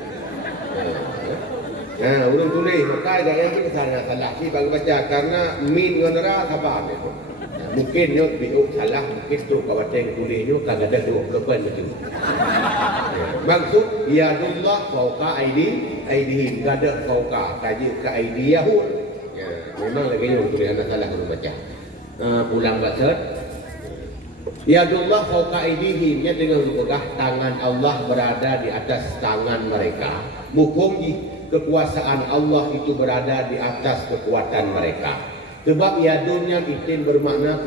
Nah, urang tulis maka ada yang kita salah sih bagi baca karena min ngendera apa itu. Mungkin yo biu salah mungkin tu kawan tulisnya kagak ada 20 betul. Maksud yadullah fauqa aidihi, enggak ada fauqa kaji ke aidi Yahud. Ya, memang lagi yang tulis anak salah belum baca. Pulang baca Yadullah fauqa aidihim dengan pegah tangan Allah berada di atas tangan mereka. Hukum kekuasaan Allah itu berada di atas kekuatan mereka. Sebab yadunnya itu bermakna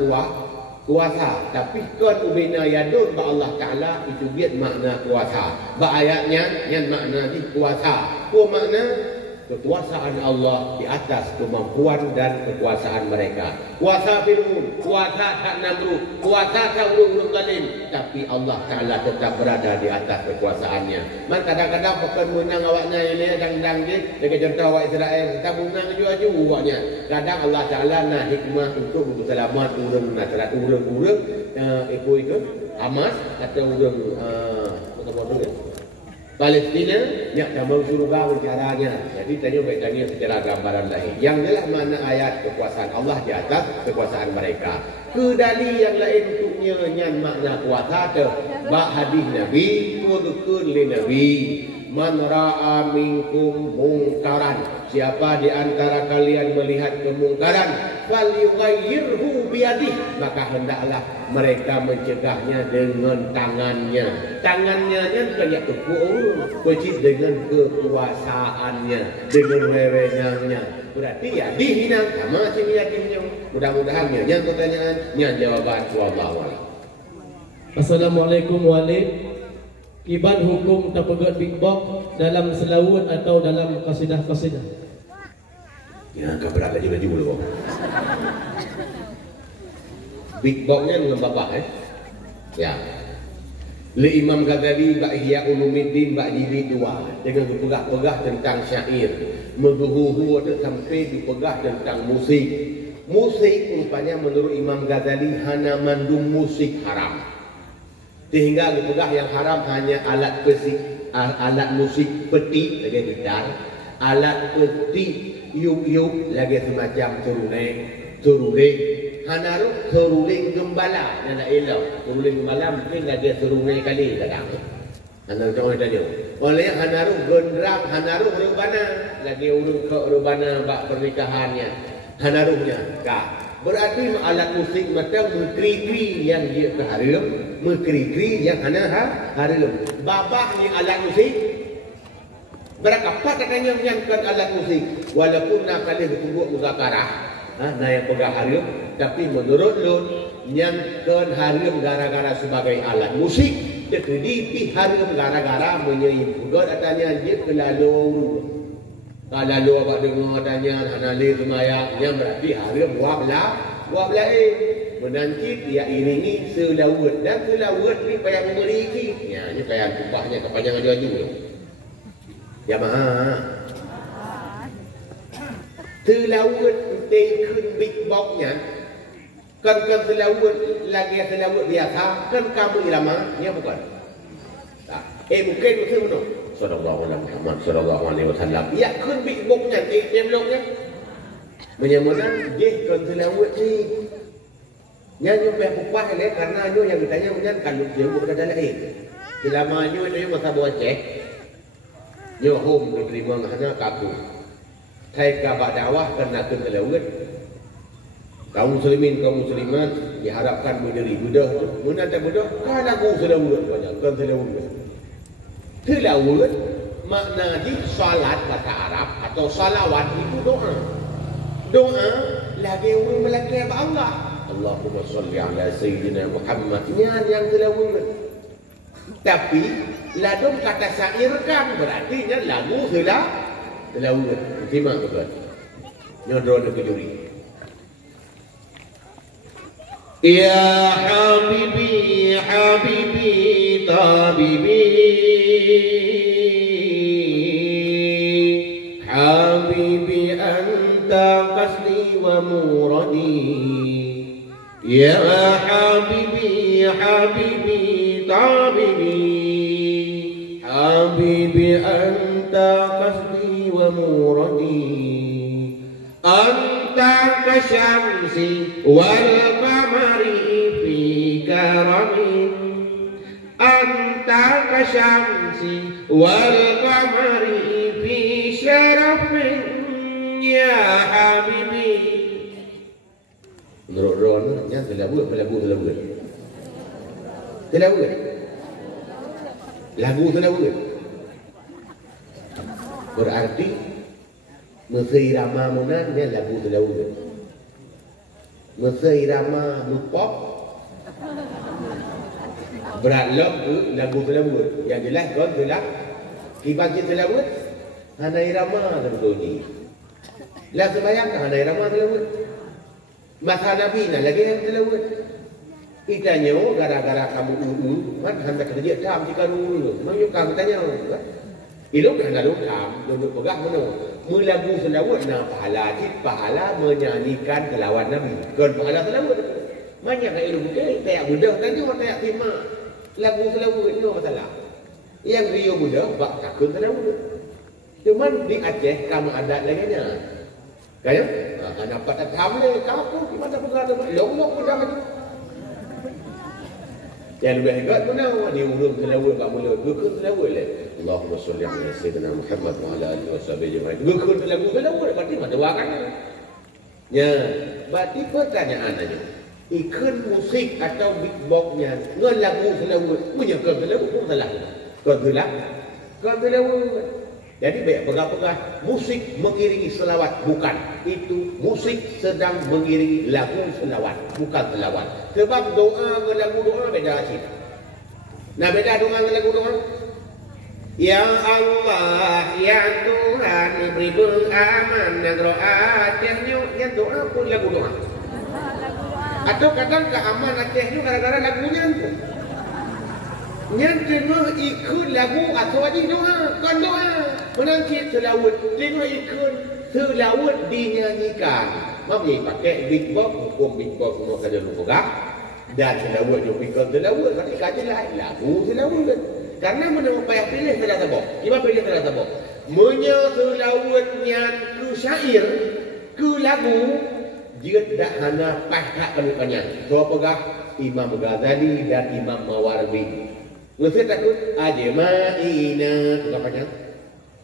kuasa. Tapi kan ubina yadun ba Allah Ta'ala itu biar makna kuasa. Ba ayatnya yang makna di kuasa. Ku makna kekuasaan Allah di atas kemampuan dan kekuasaan mereka. Kuasa Fir'aun, kuasa tak Namrud, kuasa tak urung-urung zalim, tapi Allah Ta'ala tetap berada di atas kekuasaannya. Man kadang-kadang bukan menang awaknya ini dang-dang je, dengan contoh awak Israel, kita menang juga awaknya. Kadang Allah Ta'ala nak hikmah untuk selamat urung nasrat urung-urung itu Hamas atau urung Palestina yang tambah surga caranya. Jadi tanya secara gambaran lain. Yang jelas mana ayat kekuasaan Allah di atas kekuasaan mereka. Kedali yang lain untuknya nyan makna kuasa tu. Bak hadis Nabi, kudukun li Nabi. Man ra'a minkum mungkaran. Siapa di antara kalian melihat kemungkaran, falyughayyirhu biyadihi, maka hendaklah mereka mencegahnya dengan tangannya. Tangannya nya banyak tukul, kecil dengan kekuasaannya, dengan wewenangnya. Berarti ya dihinang sama sini yakinnya. Mudah-mudahan yang pertanyaan, yang jawaban wallahu a'lam. Assalamualaikum Walid. Iban hukum tapegat big box dalam selawat atau dalam kasidah-kasidah? Ya, keberat laju dulu. Big boxnya dengan bapak Ya. Li Imam Ghazali bak Ihya Ulumuddin bak jilid 2 dengan pegah-pegah tentang syair. Meguhu sampai dipegah tentang musik. Musik rupanya menurut Imam Ghazali hana mandum musik haram. Sehingga dipegah yang haram hanya alat alat musik peti lagi gitar, alat peti yuk lagi semacam seruling, hanaru seruling gembala, nana elok, seruling gembala mungkin lagi seruling kali kadang. Hanaru contoh tanya, oleh hanaru gendram, hanaru rubana, lagi urut ke rubana bak pernikahannya, hanarunya kah. Berarti alat musik macam mengkri-kri yang dia ke haram, mengkri-kri yang hana haram. Babah ni alat musik. Berapa katanya menyanyikan alat musik. Walaupun nak kali bertubuh muzakarah, nah yang pegang haram, tapi menurut Lun, menyanyikan haram gara-gara sebagai alat musik, terkedipi haram gara-gara menyanyi juga katanya dia kelalu. Kalau lu abang dengar tanya hanali semaya yang berarti haram buat belah menanti dia iringi selawat dan selawat ni payah memiliki ya ni payah tumpahnya kepanjangan jaju ya maha selawat tekun big boxnya kan selawat lagi selawat biasa kan kamu irama ya bukan mungkin betul Sallallahu alaihi Muhammad sallallahu alaihi wasallam. Ya kun big booknya dia blognya. Menyamakan dia kon selawat ni. Nyanyi pe pupas le karena nyo yang ditanya menyan kalau dia bukan dalam selama nyo itu masa buat cek. Nyo home diterima hanya kaku. Saya kabak dakwah kena kun selawat. Kaum muslimin kaum muslimat diharapkan menjadi budak. Mun ada budak kan lagu selawat banyak kon selawat. Tilawat maknanya salat bahasa Arab atau salawat itu doa. Doa lagi orang melaki Allah. Allahumma salli ala sayyidina Muhammad. Yang tilawat. Tapi ladung kata syair kan berarti lagu tilawat. Terima tuan. Nyodron ke juri. Ya habibi habibi tabibi habibi anta qasdi wa muradi ya habibi habibi tabibi habibi anta qasdi wa muradi anta kasyamsi wal qamari fi karamin anta kasyamsi wal qamari fi syarafin ya habibi. Menurut Ron yang lagu berarti masa irama munan dia lagu telawat. Masa irama mupok berat lagu telawat. Yang jelas kan telah kibaji telawat hana irama terbunyi. Lah sembayang hana irama telawat. Masa Nabi nak lagi yang telawat. Kita nyo gara-gara kamu man hendak kerja tam jika dulu. Mang yo kamu tanya. Ilok hana lokam duduk pegah mana. Melagu selawat na pahala menyanyikan kelawat Nabi. Kan pahala selawat. Banyak yang ilmu ke tak budak tanya tak terima. Lagu selawat itu masalah. Yang Rio budak bak takut selawat. Cuman di Aceh kamu adat lainnya. Kaya dapat tahu le kamu di mana berada long sudah maju. Yang lebih hebat mana di urung selawat bak mula gukun selawat le. Allahumma salli ala sayyidina Muhammad wa ala alihi washabihi ajma'in. Gukun lagu selawat berarti mana wakan. Ya, berarti pertanyaannya ikut musik atau beatboxnya ngan lagu selawat menyangka selawat pun salah. Kau selawat. Jadi baik pegah-pegah musik mengiringi selawat bukan. Itu musik sedang mengiringi lagu selawat bukan selawat. Sebab doa dengan lagu doa beda sih. Nah beda doa dengan lagu doa. Ya Allah, ya Tuhan, beri beraman dan ro'atnya yang doa pun lagu doa. Atau kadang keaman Acehnya gara-gara lagunya tu. Yang tengah ikut lagu atau aja doa, kan doa. Menangkit selawat, tengah ikut selawat dinyanyikan. Mami pakai beatbox, hukum beatbox semua saja lu pegang. Dan selawat juga ikut selawat, berarti kajilah lagu selawat. Karena menurut payah pilih salah tabok. Iba pilih salah tabok. Munya selawatnya ke syair, ke lagu, dia tak hana pahak penukannya. So apakah Imam Ghazali dan Imam Mawardi. Mesti takut ajma'ina katanya.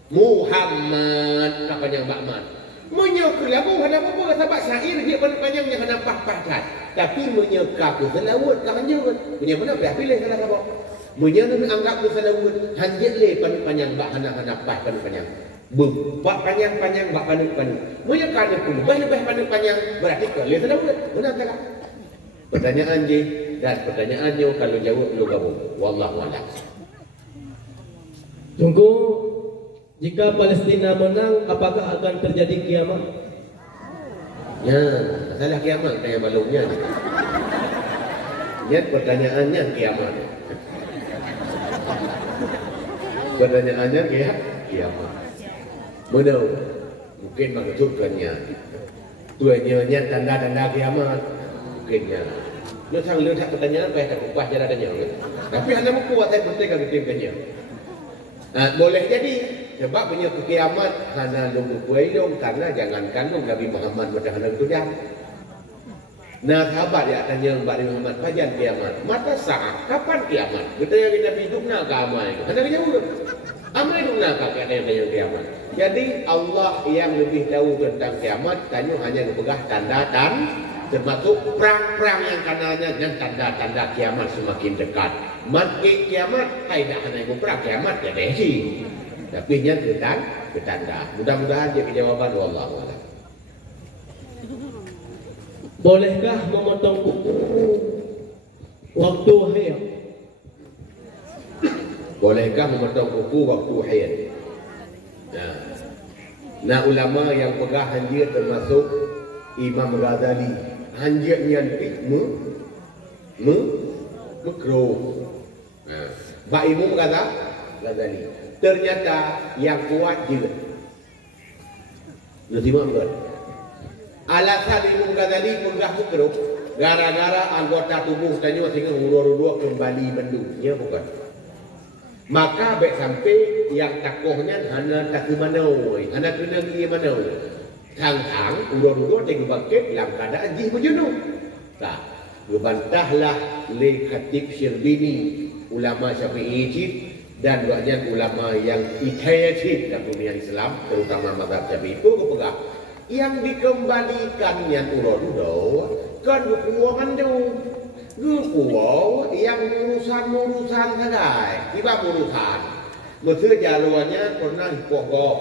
Muhammad katanya Bakman. Menyokak lagu ada apa sebab syair dia panjangnya hana pah-pahkan. Tapi menyokak ke selawat kahnya. Punya mana pilih salah tabok. Menyana anggap ke selawat hanjit le panjang bak hana pah panjang. Bak panjang bak panjang. Menyokak ada pun lebih panjang berarti ke le selawat. Benar tak? Pertanyaan je dan pertanyaannya kalau jawab lu gabung. Wallahu a'lam. Tunggu, jika Palestina menang, apakah akan terjadi kiamat? Ya, masalah kiamat tanya balungnya. Ya, pertanyaannya kiamat. Pertanyaannya kiamat. Benar. Mungkin maksudnya tuanya tanda-tanda kiamat. Mungkinnya. Lu sang lu tak pertanyaan apa yang tak kupas jalan tanya. Tapi anda kuat saya penting kalau timnya. Boleh jadi sebab punya kiamat hana lu kuelong karena jangankan lu Nabi Muhammad macam hana kuda. Nah sahabat dia tanya Nabi Muhammad kajian kiamat. Mata saat kapan kiamat? Kita yang kita hidup nak ke amai. Hana jauh. Amai dulu nak ke tanya kiamat. Jadi Allah yang lebih tahu tentang kiamat tanya hanya berpegang tanda dan termasuk perang-perang yang kanannya dan tanda-tanda kiamat semakin dekat. Mati kiamat, hai dah hanya berperang kiamat ya desi. Tapi nya ketanda. Mudah-mudahan dia jawaban wallahu a'lam. Bolehkah memotong kuku waktu haid? Bolehkah memotong kuku waktu haid? Nah, ulama yang pegang dia termasuk Imam Ghazali. Hanjatnya makruh. Pak Imam Ghazali. Ternyata yang kuat dia. Nanti mana? Alasan Imam Ghazali pun dah makruh. Gara-gara anggota tubuh tanya sehingga urut-urut kembali bentuknya bukan. Maka baik sampai yang takohnya hana tak ke mana, hana kena ke mana. Tang-tang, urut-urut yang bakit dalam keadaan jih berjenuh. Tak, berbantahlah Le Khatib Syirbini, ulama Syafi'i Ijib, dan banyak ulama yang Ijib dalam dunia Islam, terutama mazhab Syafi'i itu kepegang. Yang dikembalikan yang urut-urut, kan kepuangan tu. Kepuang yang urusan-urusan saja, tiba urusan. Mesti jalannya pernah hipokok.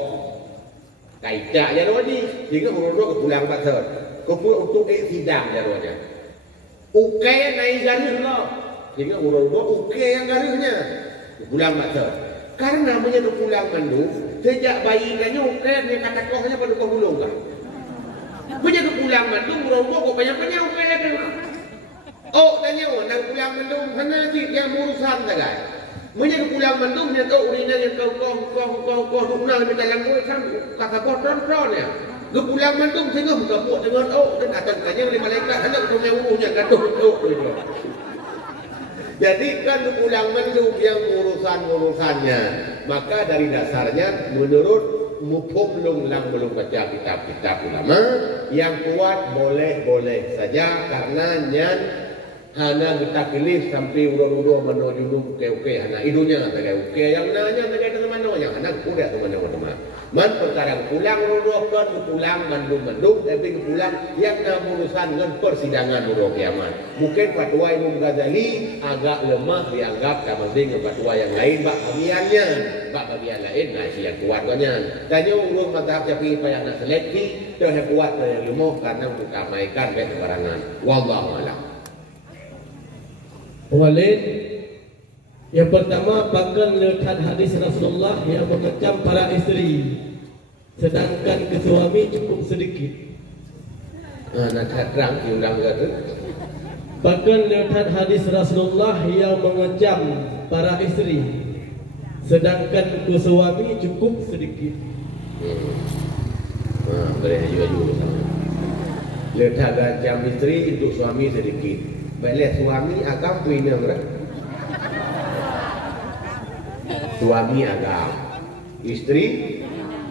Kaita jalan ni, sehingga urut-urut kepulang pasal. Kepulang untuk sidang jalannya. Ukai naik garis lah. Sehingga urut-urut ukai yang garisnya. Kepulang pasal. Karena namanya kepulang mandu, sejak bayi tanya ukai dia kata kohnya pada kau gulung kan. Punya kepulang mandu, urut-urut kau banyak-banyak ukai ada. Oh tanya, nak pulang mandu, mana sih yang urusan saja. Punya kepulang mandu, dia tahu urina yang kau tunang di dalam mulut sam kata kau tron ya. Kepulang mandu sehingga buka buat dengan dan akan tanya oleh malaikat hendak punya uruhnya gaduh itu. Jadi kan kepulang mandu yang urusannya. Maka dari dasarnya menurut belum baca kitab-kitab ulama yang kuat boleh saja karena hana kita pilih sampai urut-urut menuju oke hana idunya saja oke yang nanya saja dengan mana yang hana kuda teman-teman. Man perkara pulang urut kan pulang mandum tapi pulang yang urusan dengan persidangan urut kiamat. Mungkin fatwa Imam Ghazali agak lemah dianggap sama fatwa yang lain bak bagian lain nah si yang kuat banyak. Tanya urut mazhab Syafi'i payah nak seleksi dah kuat yang lemah karena utamakan baik kebarangan. Wallahu a'lam. Walid, yang pertama bahkan lihat hadis Rasulullah yang mengecam para isteri, sedangkan ke suami cukup sedikit. Nak terang diundang kata. Bahkan lihat hadis Rasulullah yang mengecam para isteri, sedangkan ke suami cukup sedikit. Boleh juga sama. Lihat jam isteri untuk suami sedikit. Boleh suami akan punya berapa? suami agam, isteri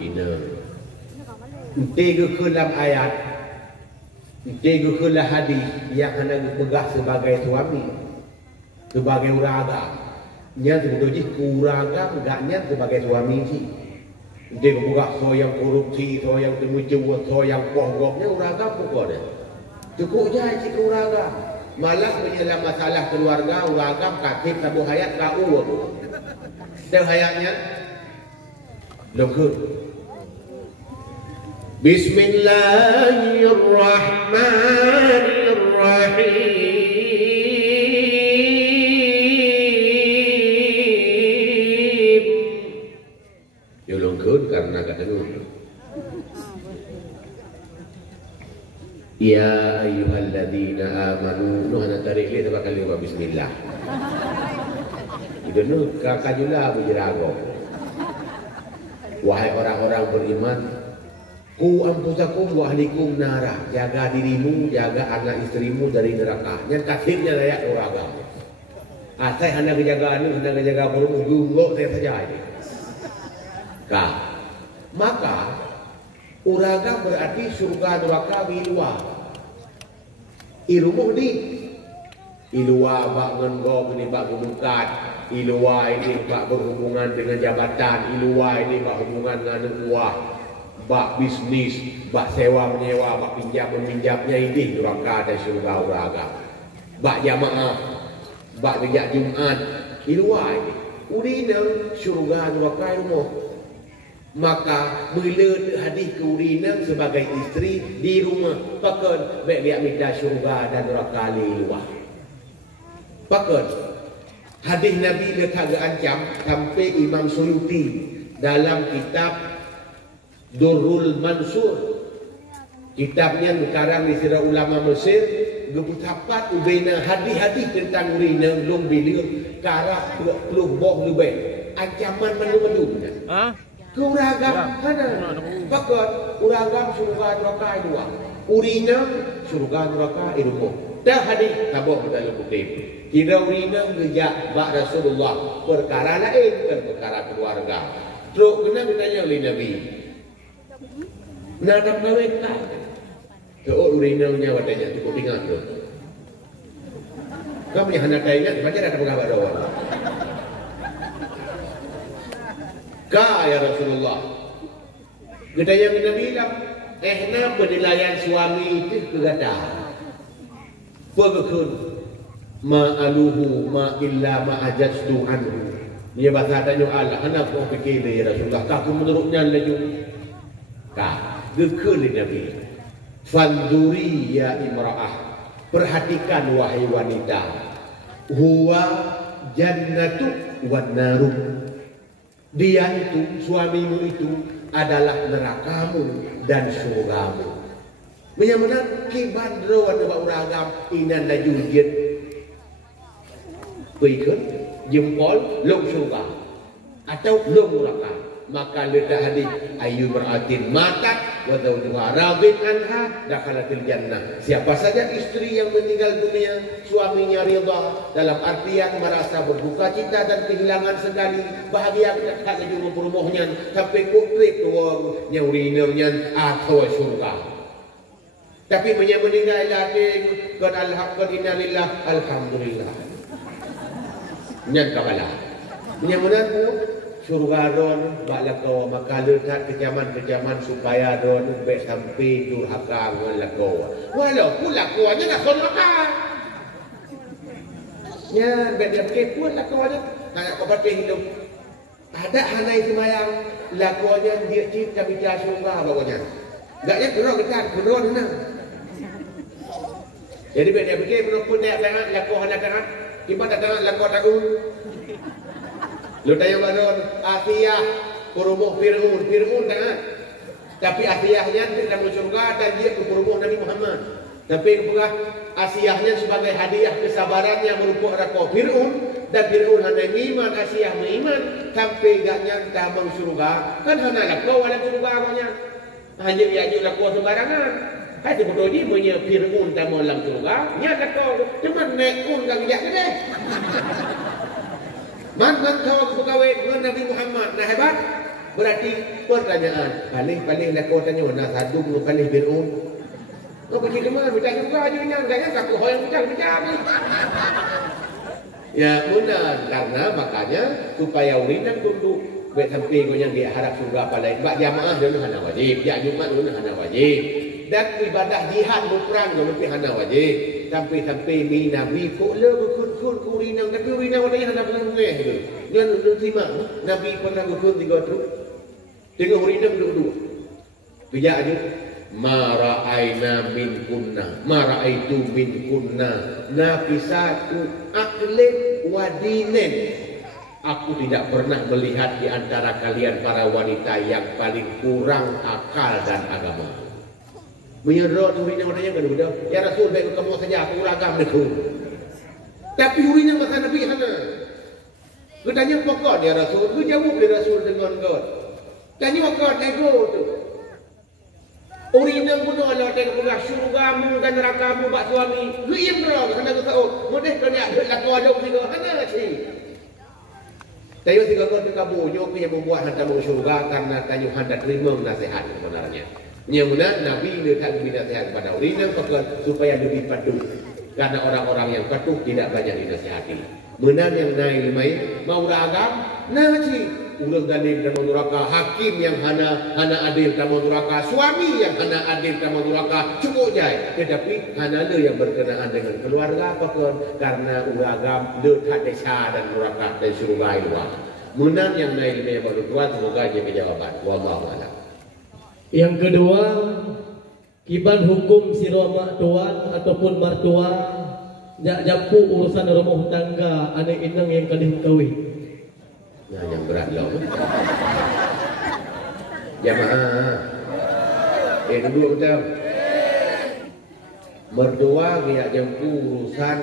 hina. Tiga dalam ayat, tiga hadis yang hendak dipegang sebagai suami, sebagai uragam. Yang sebetulnya uragam enggaknya sebagai suami sih. Dia buka so yang korupsi, so yang temujuan, so yang pohgoknya uragam pokoknya. Cukup je cik uragam. Malah menyelam masalah keluarga, uragam katib tabu hayat kau. Dan hayatnya lengkap. Bismillahirrahmanirrahim. Dia lengkap karena kata dulu. Ya ayyuhalladzina amanu. Nuh nak tarik dia sebab kali buat bismillah. Itu nuh kakajula bujirago. Wahai orang-orang beriman, ku ampusakum wa ahlikum nara. Jaga dirimu, jaga anak istrimu dari neraka. Yang kasihnya layak uragam. Asai hendak jaga anu, hendak jaga burung gunggok saya saja ini. Maka uragam berarti surga neraka di luar. Irumuh di luar bak ngenggo ini bak kebukat, luar ini bak berhubungan dengan jabatan, luar ini bak hubungan dengan uang, bak bisnis, bak sewa menyewa, bak pinjam meminjamnya ini neraka dan surga uragam. Bak jamaah, bak kerja Jumat, luar ini. Udina surga neraka irumuh. Maka bila hadis keurinan sebagai isteri di rumah pakai baik dia minta syurga dan neraka luar. Pakai hadis Nabi letak ancam sampai Imam Suyuti dalam kitab Durrul Mansur, kitabnya sekarang di Sirah Ulama Mesir, gebutapat ubena hadis-hadis tentang urinan belum bila karah 20 boh lebih ancaman menu-menu. Uragam mana? Pakat uragam surga neraka dua. Urina surga neraka irumuh. Dah hadis tabuk dalam kutip. Kira urina ngejak bak Rasulullah perkara lain bukan perkara keluarga. Terus kena ditanya oleh Nabi. Nak kahwin tak? Terus urina nya wadanya cukup ingat tu. Kamu yang hendak ingat baca ada pengabar doang. Ya Rasulullah. Kita yang kita bilang, penilaian suami itu kegata. Pegekun ma'aluhu ma'illa ma'ajajtu anhu. Dia bahasa tanya Allah, anak kau fikir ya Rasulullah. Kau menurutnya laju. Gekun Nabi. Fanduri ya imra'ah. Perhatikan wahai wanita. Huwa jannatu wan naru. Dia itu, suamimu itu adalah nerakamu dan surgamu. Menyamana kibadro wana uragam inan la jujit. Kuikut jempol long surga atau long neraka. Maka letak hadis ayu beratin matat wa zawjuha radin anha dakhalatil jannah. Siapa saja istri yang meninggal dunia suaminya ridha dalam artian merasa berduka cita dan kehilangan sekali bahagia dekat dengan rumahnya sampai kutrip tuang nyaurinnya atau surga. Tapi meninggal lagi qad alhamdulillah alhamdulillah. Nyan kabala. Menyamunan surga don balako maka letak kejaman-kejaman supaya don baik sampai durhaka walako. Walaupun lakuannya nak surga. Ya, baik dia kepun lakuannya nak kau hidup. Ada hanai semayang lakuannya dia cipta bicara surga bawanya. Enggaknya gerok kita na. Jadi baik dia fikir pun dia sangat lakuan sangat tiba datang lakuan tahun. Lu tanya baron Asiyah perumuh Fir'aun kan? Tapi Asiyahnya tidak masuk surga dan dia ke perumuh Nabi Muhammad. Tapi pula Asiyahnya sebagai hadiah kesabarannya merupakan rakau Fir'aun dan Fir'aun hanya iman Asiyah beriman sampai gaknya tak masuk surga kan hanya lakau dalam surga awalnya hanya diajuk lakau sembarangan. Hai sebetulnya dia punya Fir'aun tak mau dalam surga nya lakau cuma naik pun gak kejap ke deh. Man kau berkahwin dengan Nabi Muhammad, nah hebat. Berarti pertanyaan, paling lekor tanya, nak sadu belum paling birun. Kau pergi ke mana? Bicara juga aja ni, jangan takut orang bicara ni. Ya benar, karena makanya supaya urinan tunduk buat sampai kau yang dia harap surga paling. Bak jamaah dia hana wajib, ya Jumat dia hana wajib. Dan ibadah jihad berperang dia lebih hana wajib. Sampai mi Nabi kok le berkun urinan, tapi urinan wadanya hana berangeh tu. Dia terima Nabi pernah berkun 3 terus. Tengok urinan duduk. Bijak aja. Ma ra'aina min kunna, ma ra'aitu min kunna nafisatu aqlin wa dinin. Aku tidak pernah melihat di antara kalian para wanita yang paling kurang akal dan agama. Menyerah urinya wadanya kan udah. Ya Rasul baik kamu saja aku agam itu. Tapi urinya masa Nabi sana. Katanya pokok dia Rasul, ku jawab dia Rasul dengan kau. Tanya pokok ego tu. Urinya pun Allah dan pegah syurgamu dan nerakamu bak suami. Lu indra kena kau. Mudah kena laku ada juga hana sih. Tayo tiga kau kabunyo yang membuat handa mau syurga karena tayo handa terima nasihat sebenarnya. Nyamunan Nabi letak nasihat kepada urinya supaya lebih patuh. Karena orang-orang yang patuh tidak banyak dinasihati. Menan yang naik limai mau ragam, nah sih. Urang dalil dan neraka, hakim yang hana adil dan neraka, suami yang hana adil dan neraka, cukup jai. Tetapi hana le yang berkenaan dengan keluarga apakah karena uragam le tak desa dan neraka dan surga luar. Menang yang naik lima baru dua semoga dia kejawaban. Wallahu a'lam. Yang kedua, kiban hukum sira mak tuan ataupun mertua jak jampu urusan rumah tangga anak inang yang kadih kahwin. Nah, yang berat lah. Jamaah. Duduk betul. Mertua dia jampu urusan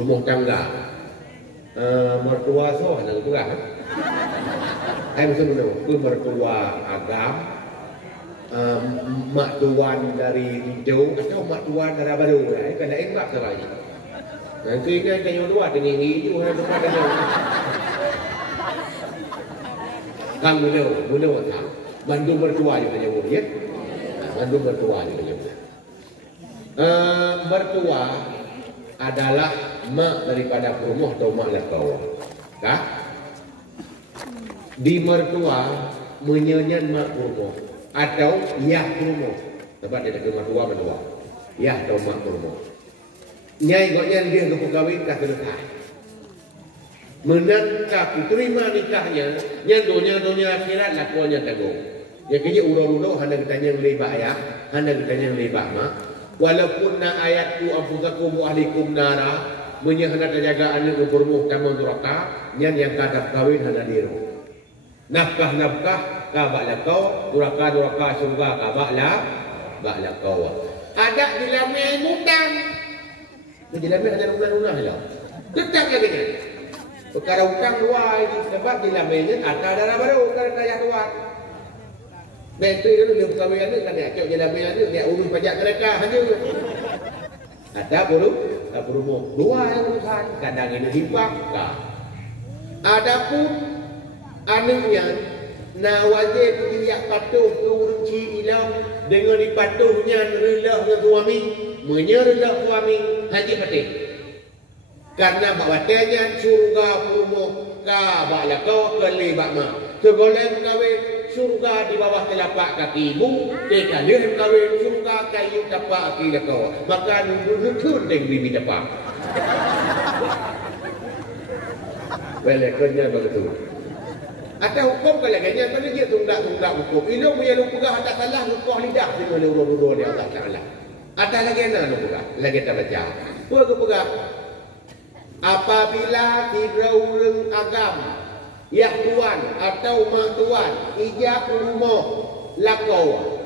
rumah tangga. Mertua so nak kurang. Hai maksud mana? Ku mertua agam, mak tuan dari hijau atau mak tuan dari baru. Kena ingat sekali. Nanti kan tanya dua dengan hijau ada pada jauh. Kang muda tak. Bandu mertua juga jauh ya. Bandu mertua juga jauh. Mertua adalah mak daripada perumoh atau mak lekau. Kah? Di mertua menyanyian mak perumoh atau yah perumoh. Sebab dia ada mertua. Yah atau mak perumoh. Nyai goknya dia ke pegawai tak selesai. Menangkap terima nikahnya, dunia akhirat lakuannya tanggung. Ya kerja urau-urau hanya katanya lebak ayah, hanya katanya lebak mak. Walaupun na ayatku ampusakum wa ahlikum nara, menyahana terjaga anak bermuh tamu neraka, yang kadap kawin hanya diru. Nafkah kabak lakau, neraka surga kabak lakau. Ada di lamai mutang. Di lamai hanya runah-runah lah. Tetap lagi. Perkara hutang dua ini sebab di lamanya ada darah baru perkara kaya dua. Bentuk itu dia berkahwin ada kan dia cok jalan ada dia urus pajak mereka hanya. Ada perlu dua yang urusan kadang ini hibah kah. Adapun anaknya na wajib dia patuh ke urunci ilang dengan dipatuhnya rela dengan suami menyerlah suami haji penting. Karena bawatanya surga perumoh ka baklah kau kali bakma. Segoleh kawin surga di bawah telapak kaki ibu, dekalih kawin surga kayu tapak kaki kau. Maka nurut deng bibi tapak. Belekannya begitu. Ada hukum kalau kanya kan dia tungdak hukum. Ini punya lupa ada salah lupa lidah dengan urut-urut dia Allah Taala. Ada lagi mana lupa? Lagi tak baca. Puga apabila dirauring agam ya tuan atau mak tuan ijak rumah lakau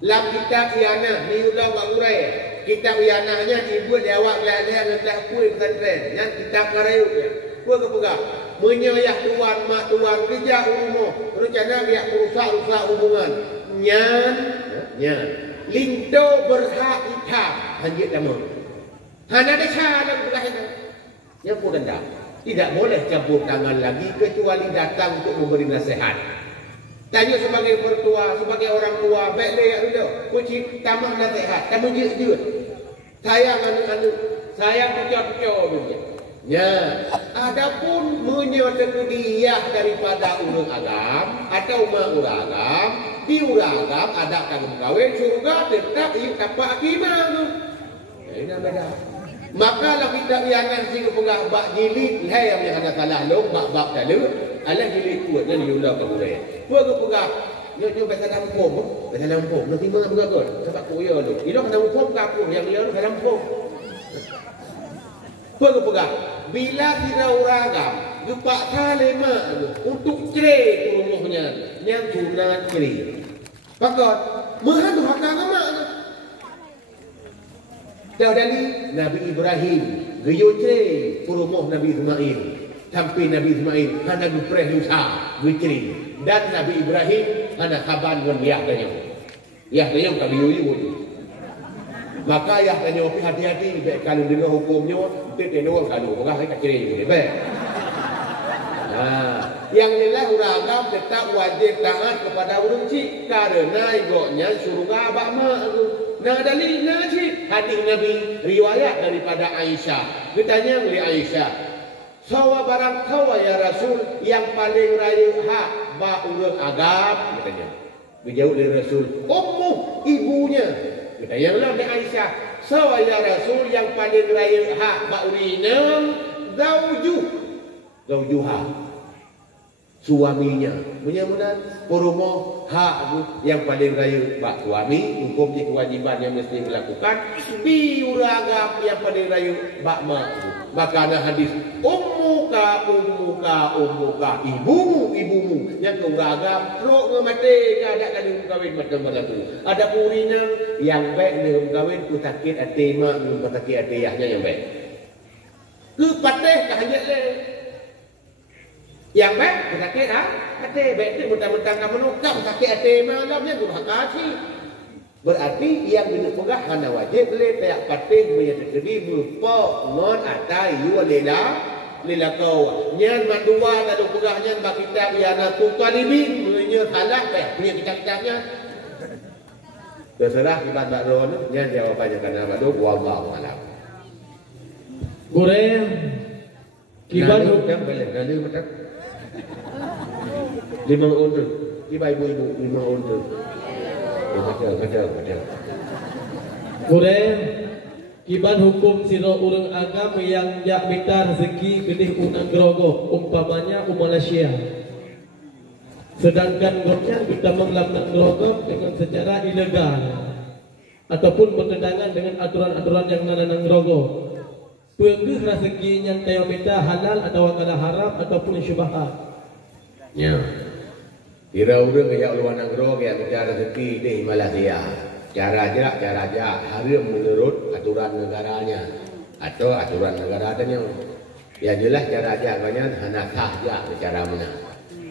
lam kitab iana ni udah bagurai kitab iananya ibu dia awak lain hendak kuih pesantren yang kitab karayunya gua kepegah menyayah tuan mak tuan ijak rumah rencana dia rusak hubungan nyan lindo berhak hitam hanjit nama hana desa dalam pegah itu yang pun dendam. Tidak boleh campur tangan lagi kecuali datang untuk memberi nasihat. Tanya sebagai mertua, sebagai orang tua, baik dia dulu. Kucing tamah nasihat, kamu jujur. Sayang anu-anu, sayang pecah-pecah dunia. Ya, adapun menyatakan dia daripada urang agam atau urang agam, di urang agam ada tanggung kawin surga tetap iu tapak akimah tu. Ini beda. Maka lah kita yang sing pegah bak jilid hai yang ada salah long bak dalu, alah jilid kuat dan diulah kabure. Gua pegah nyo bahasa lampung, nak timbang pegah kau. Sebab ku ya lu. Ilo kena hukum kapung yang dia bahasa lampung. Pegah bila tidak uragam, gepak salema untuk cerai rumahnya yang sunat cerai. Pakot, mengadu hak agama. Dah dari Nabi Ibrahim, geyo cerai rumah Nabi Ismail. Sampai Nabi Ismail hanya gupreh lusa, gucerai. Dan Nabi Ibrahim hanya kaban dengan liah danyang. Liah danyang tak biyu-biyu. Maka ya tanya hati-hati kalau dengar hukumnya itu tenor kalau orang saya kacau ni baik. Yang jelas orang agam tetap wajib taat kepada orang cik karena igoknya surga bakma tu. Nah dalil nasi hadis Nabi riwayat daripada Aisyah. Ditanya oleh Aisyah, sawa barang sawa ya Rasul yang paling raya hak ba orang agam katanya. Dijawab oleh Rasul, ummu ibunya. Kita yang lain Aisyah, sawa ya Rasul yang paling raya hak ba'urina zaujuha suaminya. Mudah-mudahan perumoh hak yang paling raya bak suami, hukum kewajiban yang mesti dilakukan. Biuragam yang paling raya bak mak. Maka ada hadis ummuka ibumu yang keuragam rok ngemati ada kali kawin macam berlaku. Ada purina yang baik dengan kawin ku sakit hati mak dengan sakit hati ayahnya yang baik. Ke patih kahanya le. Yang baik ku sakit hati baik tu mentang-mentang kamu nukam sakit hati malamnya ku hakasi. Berarti yang kena pegah hanya wajib boleh tak patih menyatakan berupa non atai yu lila kau nyan mandua lalu pegah nyan bak kitab yana tu talibin punya salah punya kitab-kitabnya terserah kibat bakron nyan jawapannya karena badu wallahu alam. Goreng kibat yang boleh nani macam 5 unta kibat ibu 5 unta. Macam. Kurang kiban hukum siro urang agam yang jak minta rezeki benih unang gerogo umpamanya Malaysia. Sedangkan gopnya kita mengelapan gerogo dengan secara ilegal ataupun bertentangan dengan aturan-aturan yang nanang gerogo. Pengeh rezeki yang tayo minta halal atau kala haram ataupun syubhat. Ya. Kira orang yang luar negara yang bicara rezeki di Malaysia. Cara aja haram menurut aturan negaranya atau aturan negara adanya. Ya jelas cara aja banyak hanya sah aja bicara mana.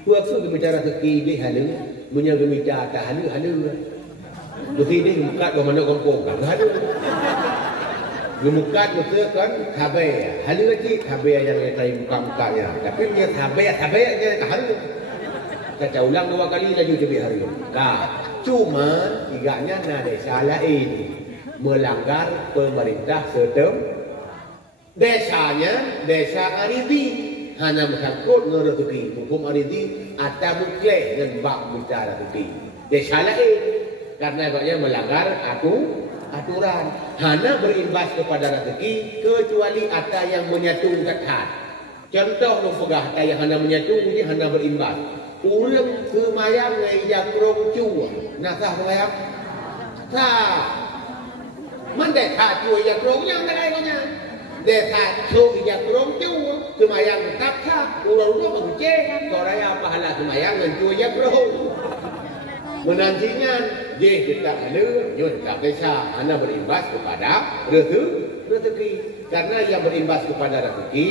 Waktu bicara rezeki di halu, punya bicara tak halu. Rezeki di muka ke mana kampung tak halu. Muka betul kan habai. Halu lagi habai yang letak muka-mukanya. Tapi dia habai aja tak halu. Kita ulang 2 kali laju lebih hari. Cuma tiganya ada salah ini melanggar pemerintah setem. Desa Aridi hanya bersangkut dengan rezeki. Hukum Aridi atau mukleh dengan bak bicara rezeki. Desa lain karena banyak melanggar aturan. Hanya berimbas kepada rezeki kecuali ada yang menyatukan hat. Contoh pegah ada yang hanya menyatu ini hanya berimbas. Ulang kemayang yang krong cu nasah kemayang tak mendekah cu yang krong yang kadang-kadang dekah cu yang krong cu kemayang tak ulang mengceh koraya pahala kemayang dengan cu yang krong menantinya je kita halu nyut tak bisa hanya berimbas kepada rezeki. Karena yang berimbas kepada rezeki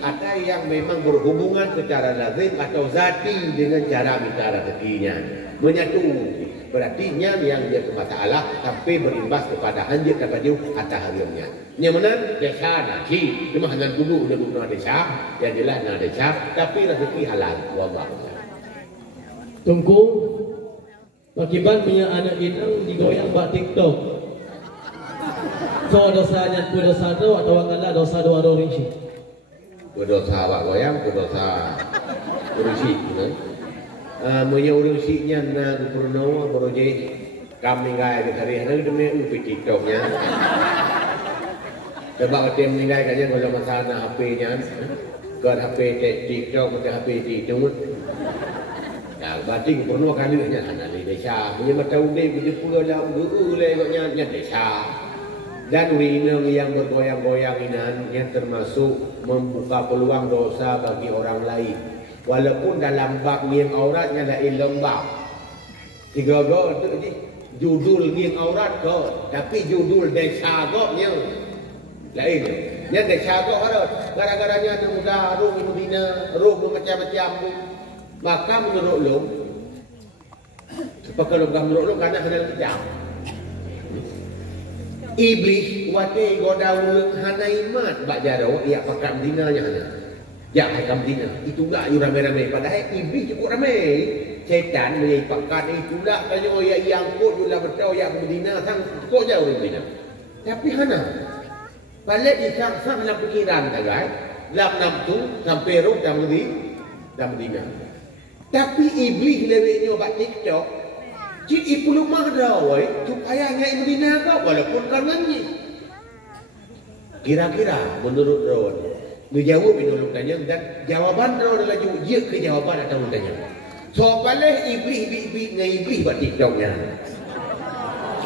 ada yang memang berhubungan secara lazim atau zati dengan cara minta rezekinya menyatu. berarti yang dia kepada Allah tapi berimbas kepada anjir dan baju atas hariumnya. Yang mana desa nasi, cuma hanya dulu udah guna desa, yang jelas na desa, tapi rezeki halal. Wallahu a'lam. Tunggu, pakiban punya anak inang digoyang buat TikTok. So dosanya ku dosa do atau wakala dosa do ado rinci. Ku dosa awak goyang, ku dosa urusi, punya urusinya na Purnomo Boroje kami gaya di hari hari demi upi TikToknya. Sebab dia meninggal kayaknya kalau masalah HP-nya, ke HP TikTok atau HP TikTok. Nah, berarti Purnomo kalinya anak di desa punya mata undi punya pula lah dulu leknya desa. Dan winang yang bergoyang-goyang ini yang termasuk membuka peluang dosa bagi orang lain. Walaupun dalam bab ngin auratnya ada lembab. Tiga go tu je judul ngin aurat go, tapi judul desa go nya lain. Nya desa go harus gara-garanya muda roh di Medina, roh macam-macam tu. Maka menurut lo sepakal menurut lo karena hendak kejam. Iblis wate goda urang hanaimat bak jaro ia pakat Medina nya hana. Ya, hakam dina. Itu tak you ramai-ramai. Padahal iblis cukup ramai. Setan punya pakat itu tak. Kalau yang kot you lah bertahu yang berdina. Sang kot jauh berdina. Tapi hana. Balik disang-sang dalam pikiran tak guys. Dalam nafsu sampai roh dan berdina. Tapi iblis lewatnya buat TikTok. Cik ipuluk mahda woi. Supaya ngai berdina kau. Walaupun karenanya. Kira-kira menurut roh. Menjawab dulu tanya dan jawaban dia adalah dia ke jawapan atau tanya. So boleh iblis ngai iblis buat TikToknya.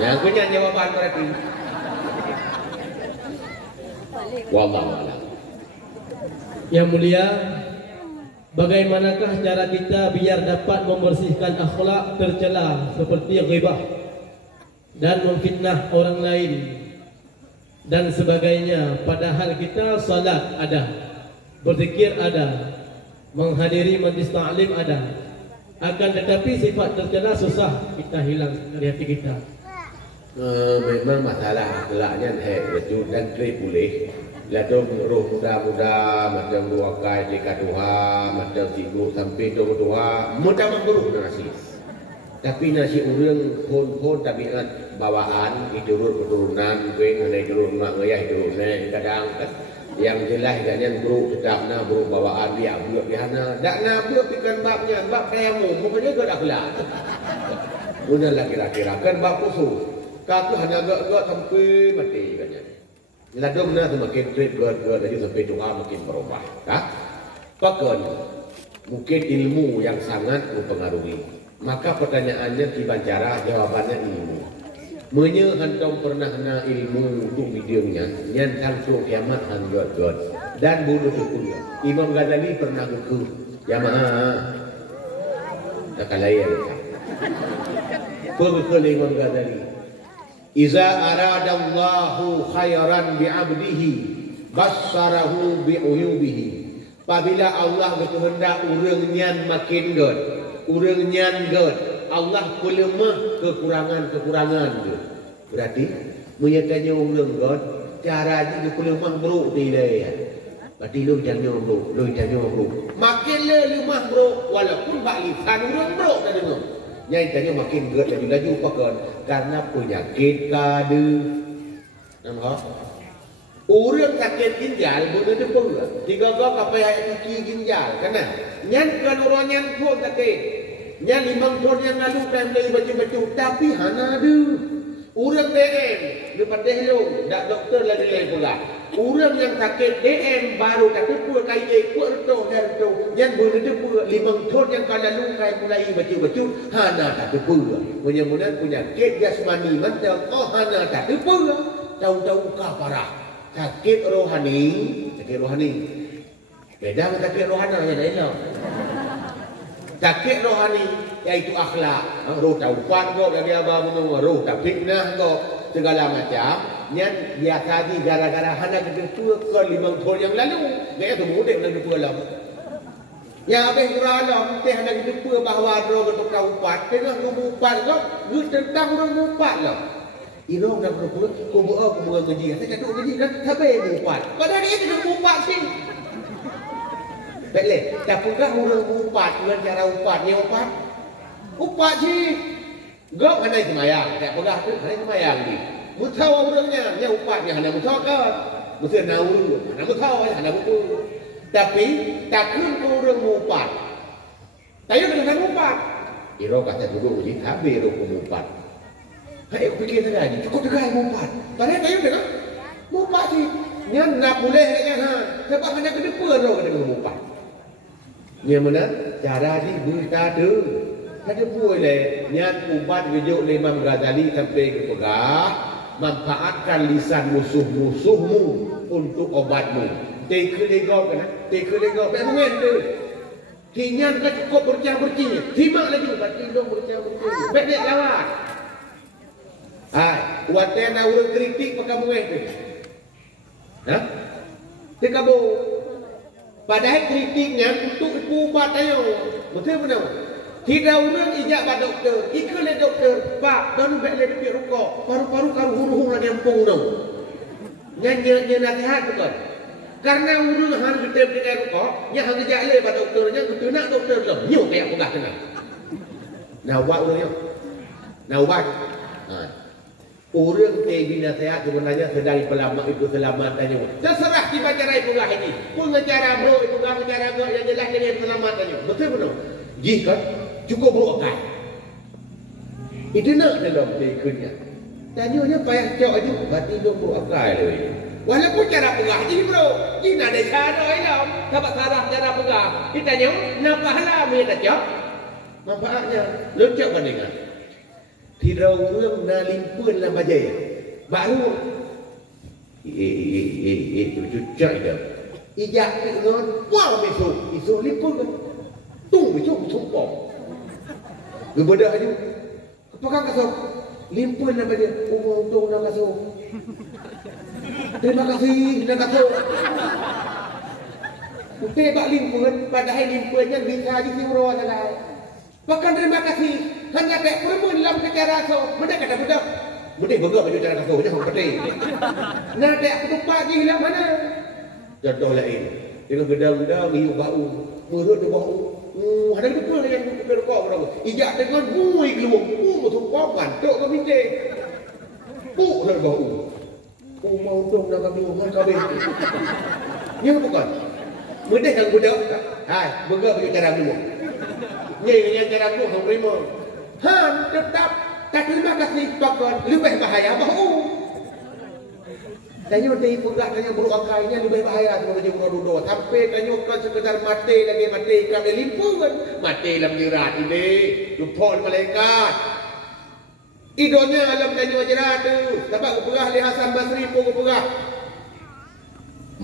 Yang punya jawapan berarti. Wallahu a'lam. Yang mulia, bagaimanakah cara kita biar dapat membersihkan akhlak tercela seperti ghibah dan memfitnah orang lain dan sebagainya, padahal kita salat ada, berzikir ada, menghadiri majlis ta'lim ada, akan tetapi sifat tercela susah kita hilang dari hati kita. Memang masalah akhlaknya betul dan boleh. Lalu roh muda-muda macam dua kai dekat Tuhan, macam sibuk sampai Tuhan, mudah memburuk nasi. Tapi nasi urang pun tabiat bawaan turun keturunan gue naik turun mak ayah turun naik kadang yang jelas kan buruk tetapna buruk bawaan dia buruk di hana dak na buruk pikan babnya bab kayamu pokoknya gak akhlak. Udahlah kira-kira kan bab khusus. Kau hanya gak sampai mati katanya. Ladung na tu makin trip gak lagi sampai Tuhan makin berubah. Tak? Pakon mungkin ilmu yang sangat mempengaruhi. Maka pertanyaannya dibacara, jawabannya ilmu. Menye hantong pernah na ilmu untuk videonya, yang langsung kiamat hanjot dan bunuh tukulnya. Imam Ghazali pernah buku Yamaha. Tak kalaya dia. Buku Imam Ghazali. Iza aradallahu khairan bi'abdihi bassarahu bi'uyubihi. Apabila Allah berkehendak urang nyan makin god. Urang nyan god, Allah pelemah kekurangan-kekurangan tu. Berarti menyatanya urang god, caranya dia pelemah bro tidak ya. Berarti lu jangan bro. Makin lemah bro, walaupun bak lisan urang bro tak dengar. Yang tanya makin god laju-laju pakon karena penyakit kadu. Nampak? Urang sakit ginjal boleh depan. Tiga gak kapai ayat cuci ginjal. Kenapa? Nyan kan orang nyan pun sakit. Nyan 5 tahun yang lalu kan beli baju-baju. Tapi hana ada. Urang DM. Lepas hello. Tak doktor lagi lain pula. Urang yang sakit DM baru tak tepu kaya ikut retuh dan retuh. Nyan boleh tepu 5 tahun yang kan lalu kan mulai baju-baju. Hana tak tepu. Mudah-mudahan penyakit jasmani mantap. Oh hana tak tepu. Tahu-tahu parah. Sakit rohani. Beda dengan sakit rohana yang lain. Sakit rohani iaitu akhlak. Roh taufan kau dari abang menunggu. Roh tak fitnah kau segala macam. Yang biasa di gara-gara hana kita tua ke 5 tahun yang lalu. Gaya tu mudik lagi tua lama. Ya habis kerana teh nak jumpa bahawa ada orang tukar upat, tengah upat tu, gue tentang orang upat lah. Irong nak berpura, kau buat gaji, saya cakap gaji kan, sampai upat. Padahal dia tidak upat sih. Baiklah, tak pernah orang upat dengan cara upat, dia upat. Upat sih. Gak ada semayang, tak pernah tu, ada semayang ni. Mutau orangnya, dia upatnya hanya mutau kan. Mesti nauru, hanya mutau, hanya buku. Tapi takkan orang upat. Tayo dengan upat. Irong kata dulu, jadi habis orang upat. Hai, aku fikir tadi, cukup juga upat. Padahal tayo dengan upat sih. Nyan nak boleh nya ha. Sebab hanya ke depan orang dengan upat. Nya mana cara di berita tu. Ada boleh nyan ubat gejuk Imam Ghazali sampai ke pegah, manfaatkan lisan musuh-musuhmu untuk obatmu. Teka legau kan? Teka legau memang tu. Kinyan kan cukup bercah-bercih. Simak lagi berarti dong bercah-bercih. Baik dia lawat. Hai, buatnya nak urut kritik pakai mungkin tu. Hah? Tekabo. Padahal kritiknya untuk ubat ayo. Betul benar. Tidak orang ijak pada doktor. Ikut doktor. Pak, baru balik lebih rokok. Paru-paru karu huru-huru lagi ampung dong. Nyanyi nasihat bukan. Karena urut harus kita berikan rokok. Yang harus ijak le pada doktornya. Betul nak doktor dong. Nyuk kayak pegah kena. Nah, buat urutnya. Nah, buat. Orang yang nasihat sebenarnya sedang pelamak itu selamatannya. Terserah di cara pegah ini. Pengacara bro, pengacara bro yang jelas dengan selamatannya. Betul betul. Jika cukup berokai. Itu nak dalam berikutnya. Tanyanya payah cok aja. Berarti dia berokai lagi. Walaupun cara pegah ini bro. Ini ada cara ini. Sebab salah cara pegah. Kita tanya, kenapa halam dia tak cok? Manfaatnya. Lu cok bandingan. Tidak orang nak limpun dalam bajai. Baru. Cucak dia. Ijak dengan. Wah besok. Besok limpun kan. Tung besok sumpah. Gebedak aja. Apakah kasut? Limpun nama dia. Oh, untung nak kasut. Terima kasih nak kasut. Tebak limpun. Padahal limpunnya bisa di Timur salah. Bahkan terima kasih. Hanya tak perempuan dalam kecara kasut. Mereka kata budak. Budak bergerak baju cara kasut. Jangan penting. Nah, tak ketupak je hilang mana? Contoh lain. Dengan gedang-gedang, hiu bau. Merut dia bau. Ada betul yang berkau berapa? Ijak dengan bui keluar, betul papan, tok ke bintik. Nak bau. Mau dong nak keluar kabin. Yang bukan. Mudah yang budak. Hai, bergerak baju cara dulu. Ni yang cara dulu hang terima. Han tetap tak terima kasih pakon lebih bahaya bau. Tanya dari pegah tanya berukainya lebih bahaya daripada bunuh sampai tanya kan sekedar mati lagi mati kami limpungan mati dalam jerat ini lupa malaikat idonya alam tanya jerat tu sebab pegah li Hasan Basri pun pegah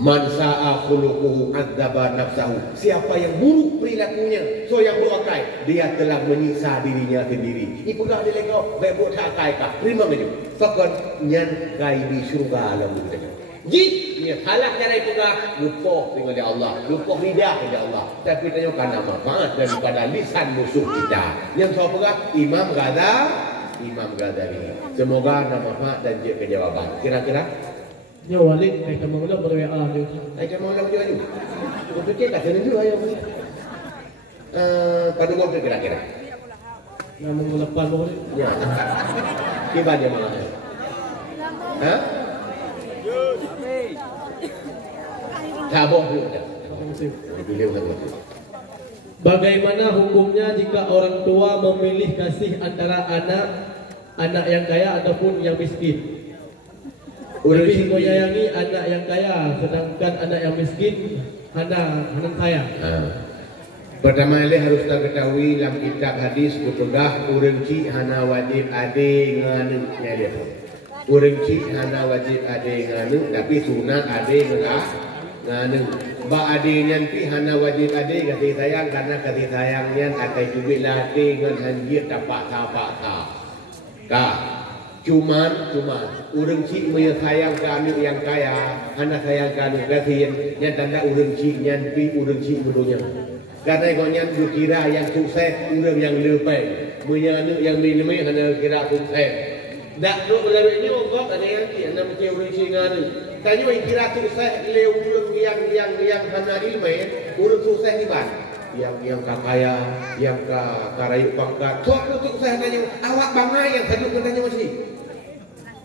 man sa'a khuluquhu adzaba nafsahu siapa yang buruk perilakunya so yang berukai dia telah menyiksa dirinya sendiri ini pegah dia lengkau baik buat tak kai kah terima aja fakon nyan kai di syurga alam kita ji dia salah cara pegah lupa dengan dia Allah lupa lidah dengan Allah tapi tanya kana manfaat daripada lisan musuh kita yang so pegah Imam Ghazali semoga nama manfaat dan dia kejawaban kira-kira Nya walik ai kamu ulah berwa dia. Ai kamu ulah baju. Aku fikir kat sana juga ayam. Pada waktu kira-kira. Namun lepas boleh. Ya. Kibar dia malah. Hah? Tabung dia. Bagaimana hukumnya jika orang tua memilih kasih antara anak yang kaya ataupun yang miskin? Lebih menyayangi anak yang kaya sedangkan anak yang miskin anak sayang. Pertama kali harus kita ketahui dalam kitab hadis berpegah urang ci hana wajib ade nganu dia. Urang ci hana wajib ade nganu tapi sunat ade nganu. Ba ade nyanti hana wajib ade kasih sayang karena kasih sayangnya akai duit ade ngan hanjir dapat apa. Cuman urang cik sayang kami yang kaya, anak sayang kami kasihan, yang tanda urang cik nyan pi urang cik bodohnya. Karena konyan kira yang sukses orang yang lebih, punya anak yang minimum hanya kira sukses. Tak nak berlebih ni orang ada yang dia nak macam orang Cina ni. Tanya yang kira sukses leu orang yang hanya ilmu, orang sukses ni ban. Yang kaya, yang karayu pangkat. Tuan sukses tanya awak bangga yang tadi tanya masih.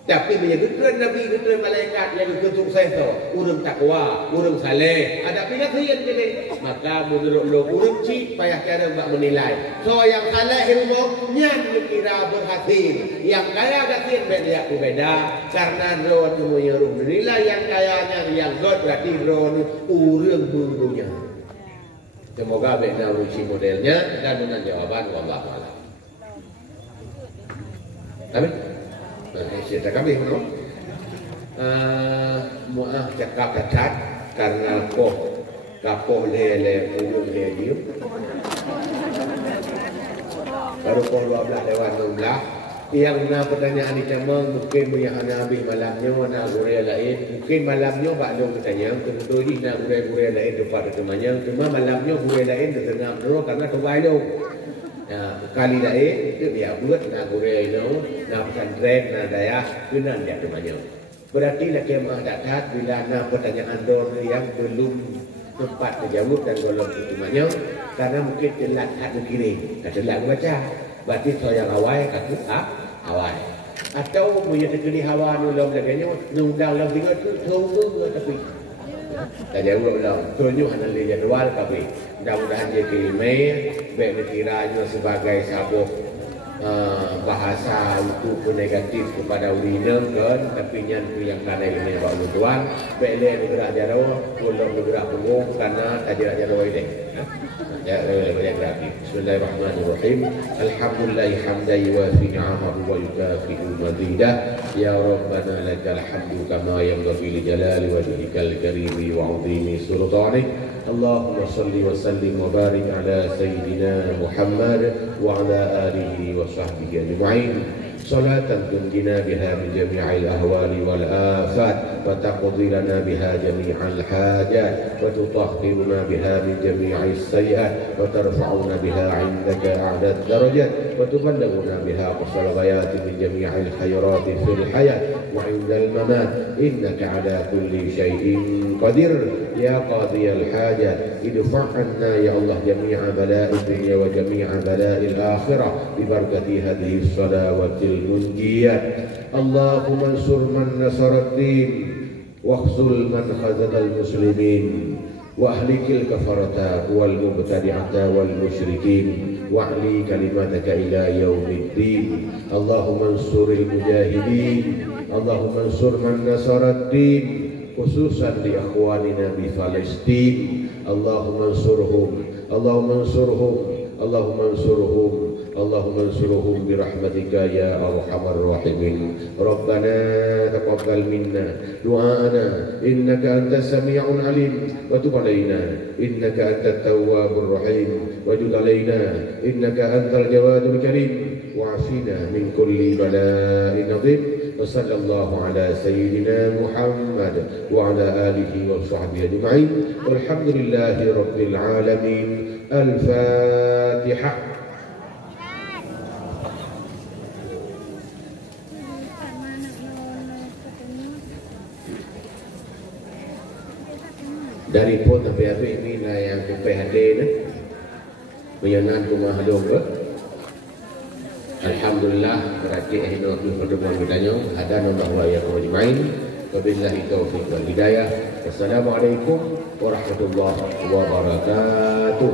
Tapi bila kekeren Nabi, kekeren malaikat yang sukses tu, urang takwa, urang saleh, ada pilihan ni. Maka menurut lo urang cik payah cara buat menilai. So yang saleh ilmu nyan kira berhasil, yang kaya gatin beda berbeda karena lo semuanya urang menilai yang kayanya yang god berarti lo urang burunya. Semoga benda uji modelnya dan dengan jawaban wallahu a'lam. Amin. Cerita kami no? Muah cakap ketat karena kapoh lele ujung dia baru pukul 12 lewat 16 yang pertanyaan ini mungkin punya habis malamnya nak gurau lain mungkin malamnya baklong bertanya tentu ini nak gurau lain depan temannya cuma malamnya gurau lain tertengah dulu karena kebaik kali lain itu dia buat nak gurau itu nak pesantren nak daya kena dia temannya berarti lagi mah dapat bila nak pertanyaan dor yang belum tempat terjawab dan golong temannya karena mungkin telat hati kiri telat baca berarti saya awal kata awal atau punya teknik hawa nulung laganya nundang lang tinggal tu tahu tapi tak jawab lah tunjuk analisa jadual tapi mudah-mudahan dia email baik kiranya sebagai sabuk bahasa itu negatif kepada urina kan tapi yang kadang ini bawa tuan baik dia bergerak jauh belum bergerak punggung karena tak jauh ini ya gratis. Bismillahirrahmanirrahim. Alhamdulillah hamdan yuwafi ni'amahu wa yukafi'u mazidah. Ya Rabbana lakal hamdu kama yanbaghi li jalali wajhikal karimi wa 'azimi sultanik. Allahumma salli wa sallim wa barik ala sayyidina Muhammad wa ala alihi wa sahbihi ajma'in. صلاة تنجينا بها من جميع الأهوال والآفات وتقضي لنا بها جميع الحاجات وتطهرنا بها من جميع السيئات وترفعنا بها عندك أعلى الدرجات وتبلغنا بها أقصى الغايات من جميع الخيرات في الحياة وعند الممات إنك على كل شيء قدير يا قاضي الحاجات ادفع عنا يا الله جميع بلاء الدنيا وجميع بلاء الآخرة ببركة هذه الصلوات المنجيات. اللهم انصر من نصر الدين واخذل من خذل المسلمين وأهلك الكفرة والمبتدعة والمشركين واعلي كلمتك إلى يوم الدين. اللهم انصر المجاهدين اللهم انصر من نصر الدين خصوصا لأخواننا بفلسطين. اللهم انصرهم اللهم انصرهم اللهم انصرهم اللهم انصرهم برحمتك يا أرحم الراحمين. ربنا تقبل منا دعاءنا إنك أنت السميع العليم وتب علينا إنك أنت التواب الرحيم وجد علينا إنك أنت الجواد الكريم وعافنا من كل بلاء عظيم. وصلى الله على سيدنا محمد وعلى آله وصحبه أجمعين والحمد لله رب العالمين. الفاتحة. Dari pun sampai habis ni lah yang PHD ni menyenang rumah halung ke. Alhamdulillah berarti ini pertemuan bertanya ada nombor wa ya majma'in. Wabillahi taufiq wal hidayah. Wassalamualaikum warahmatullahi wabarakatuh.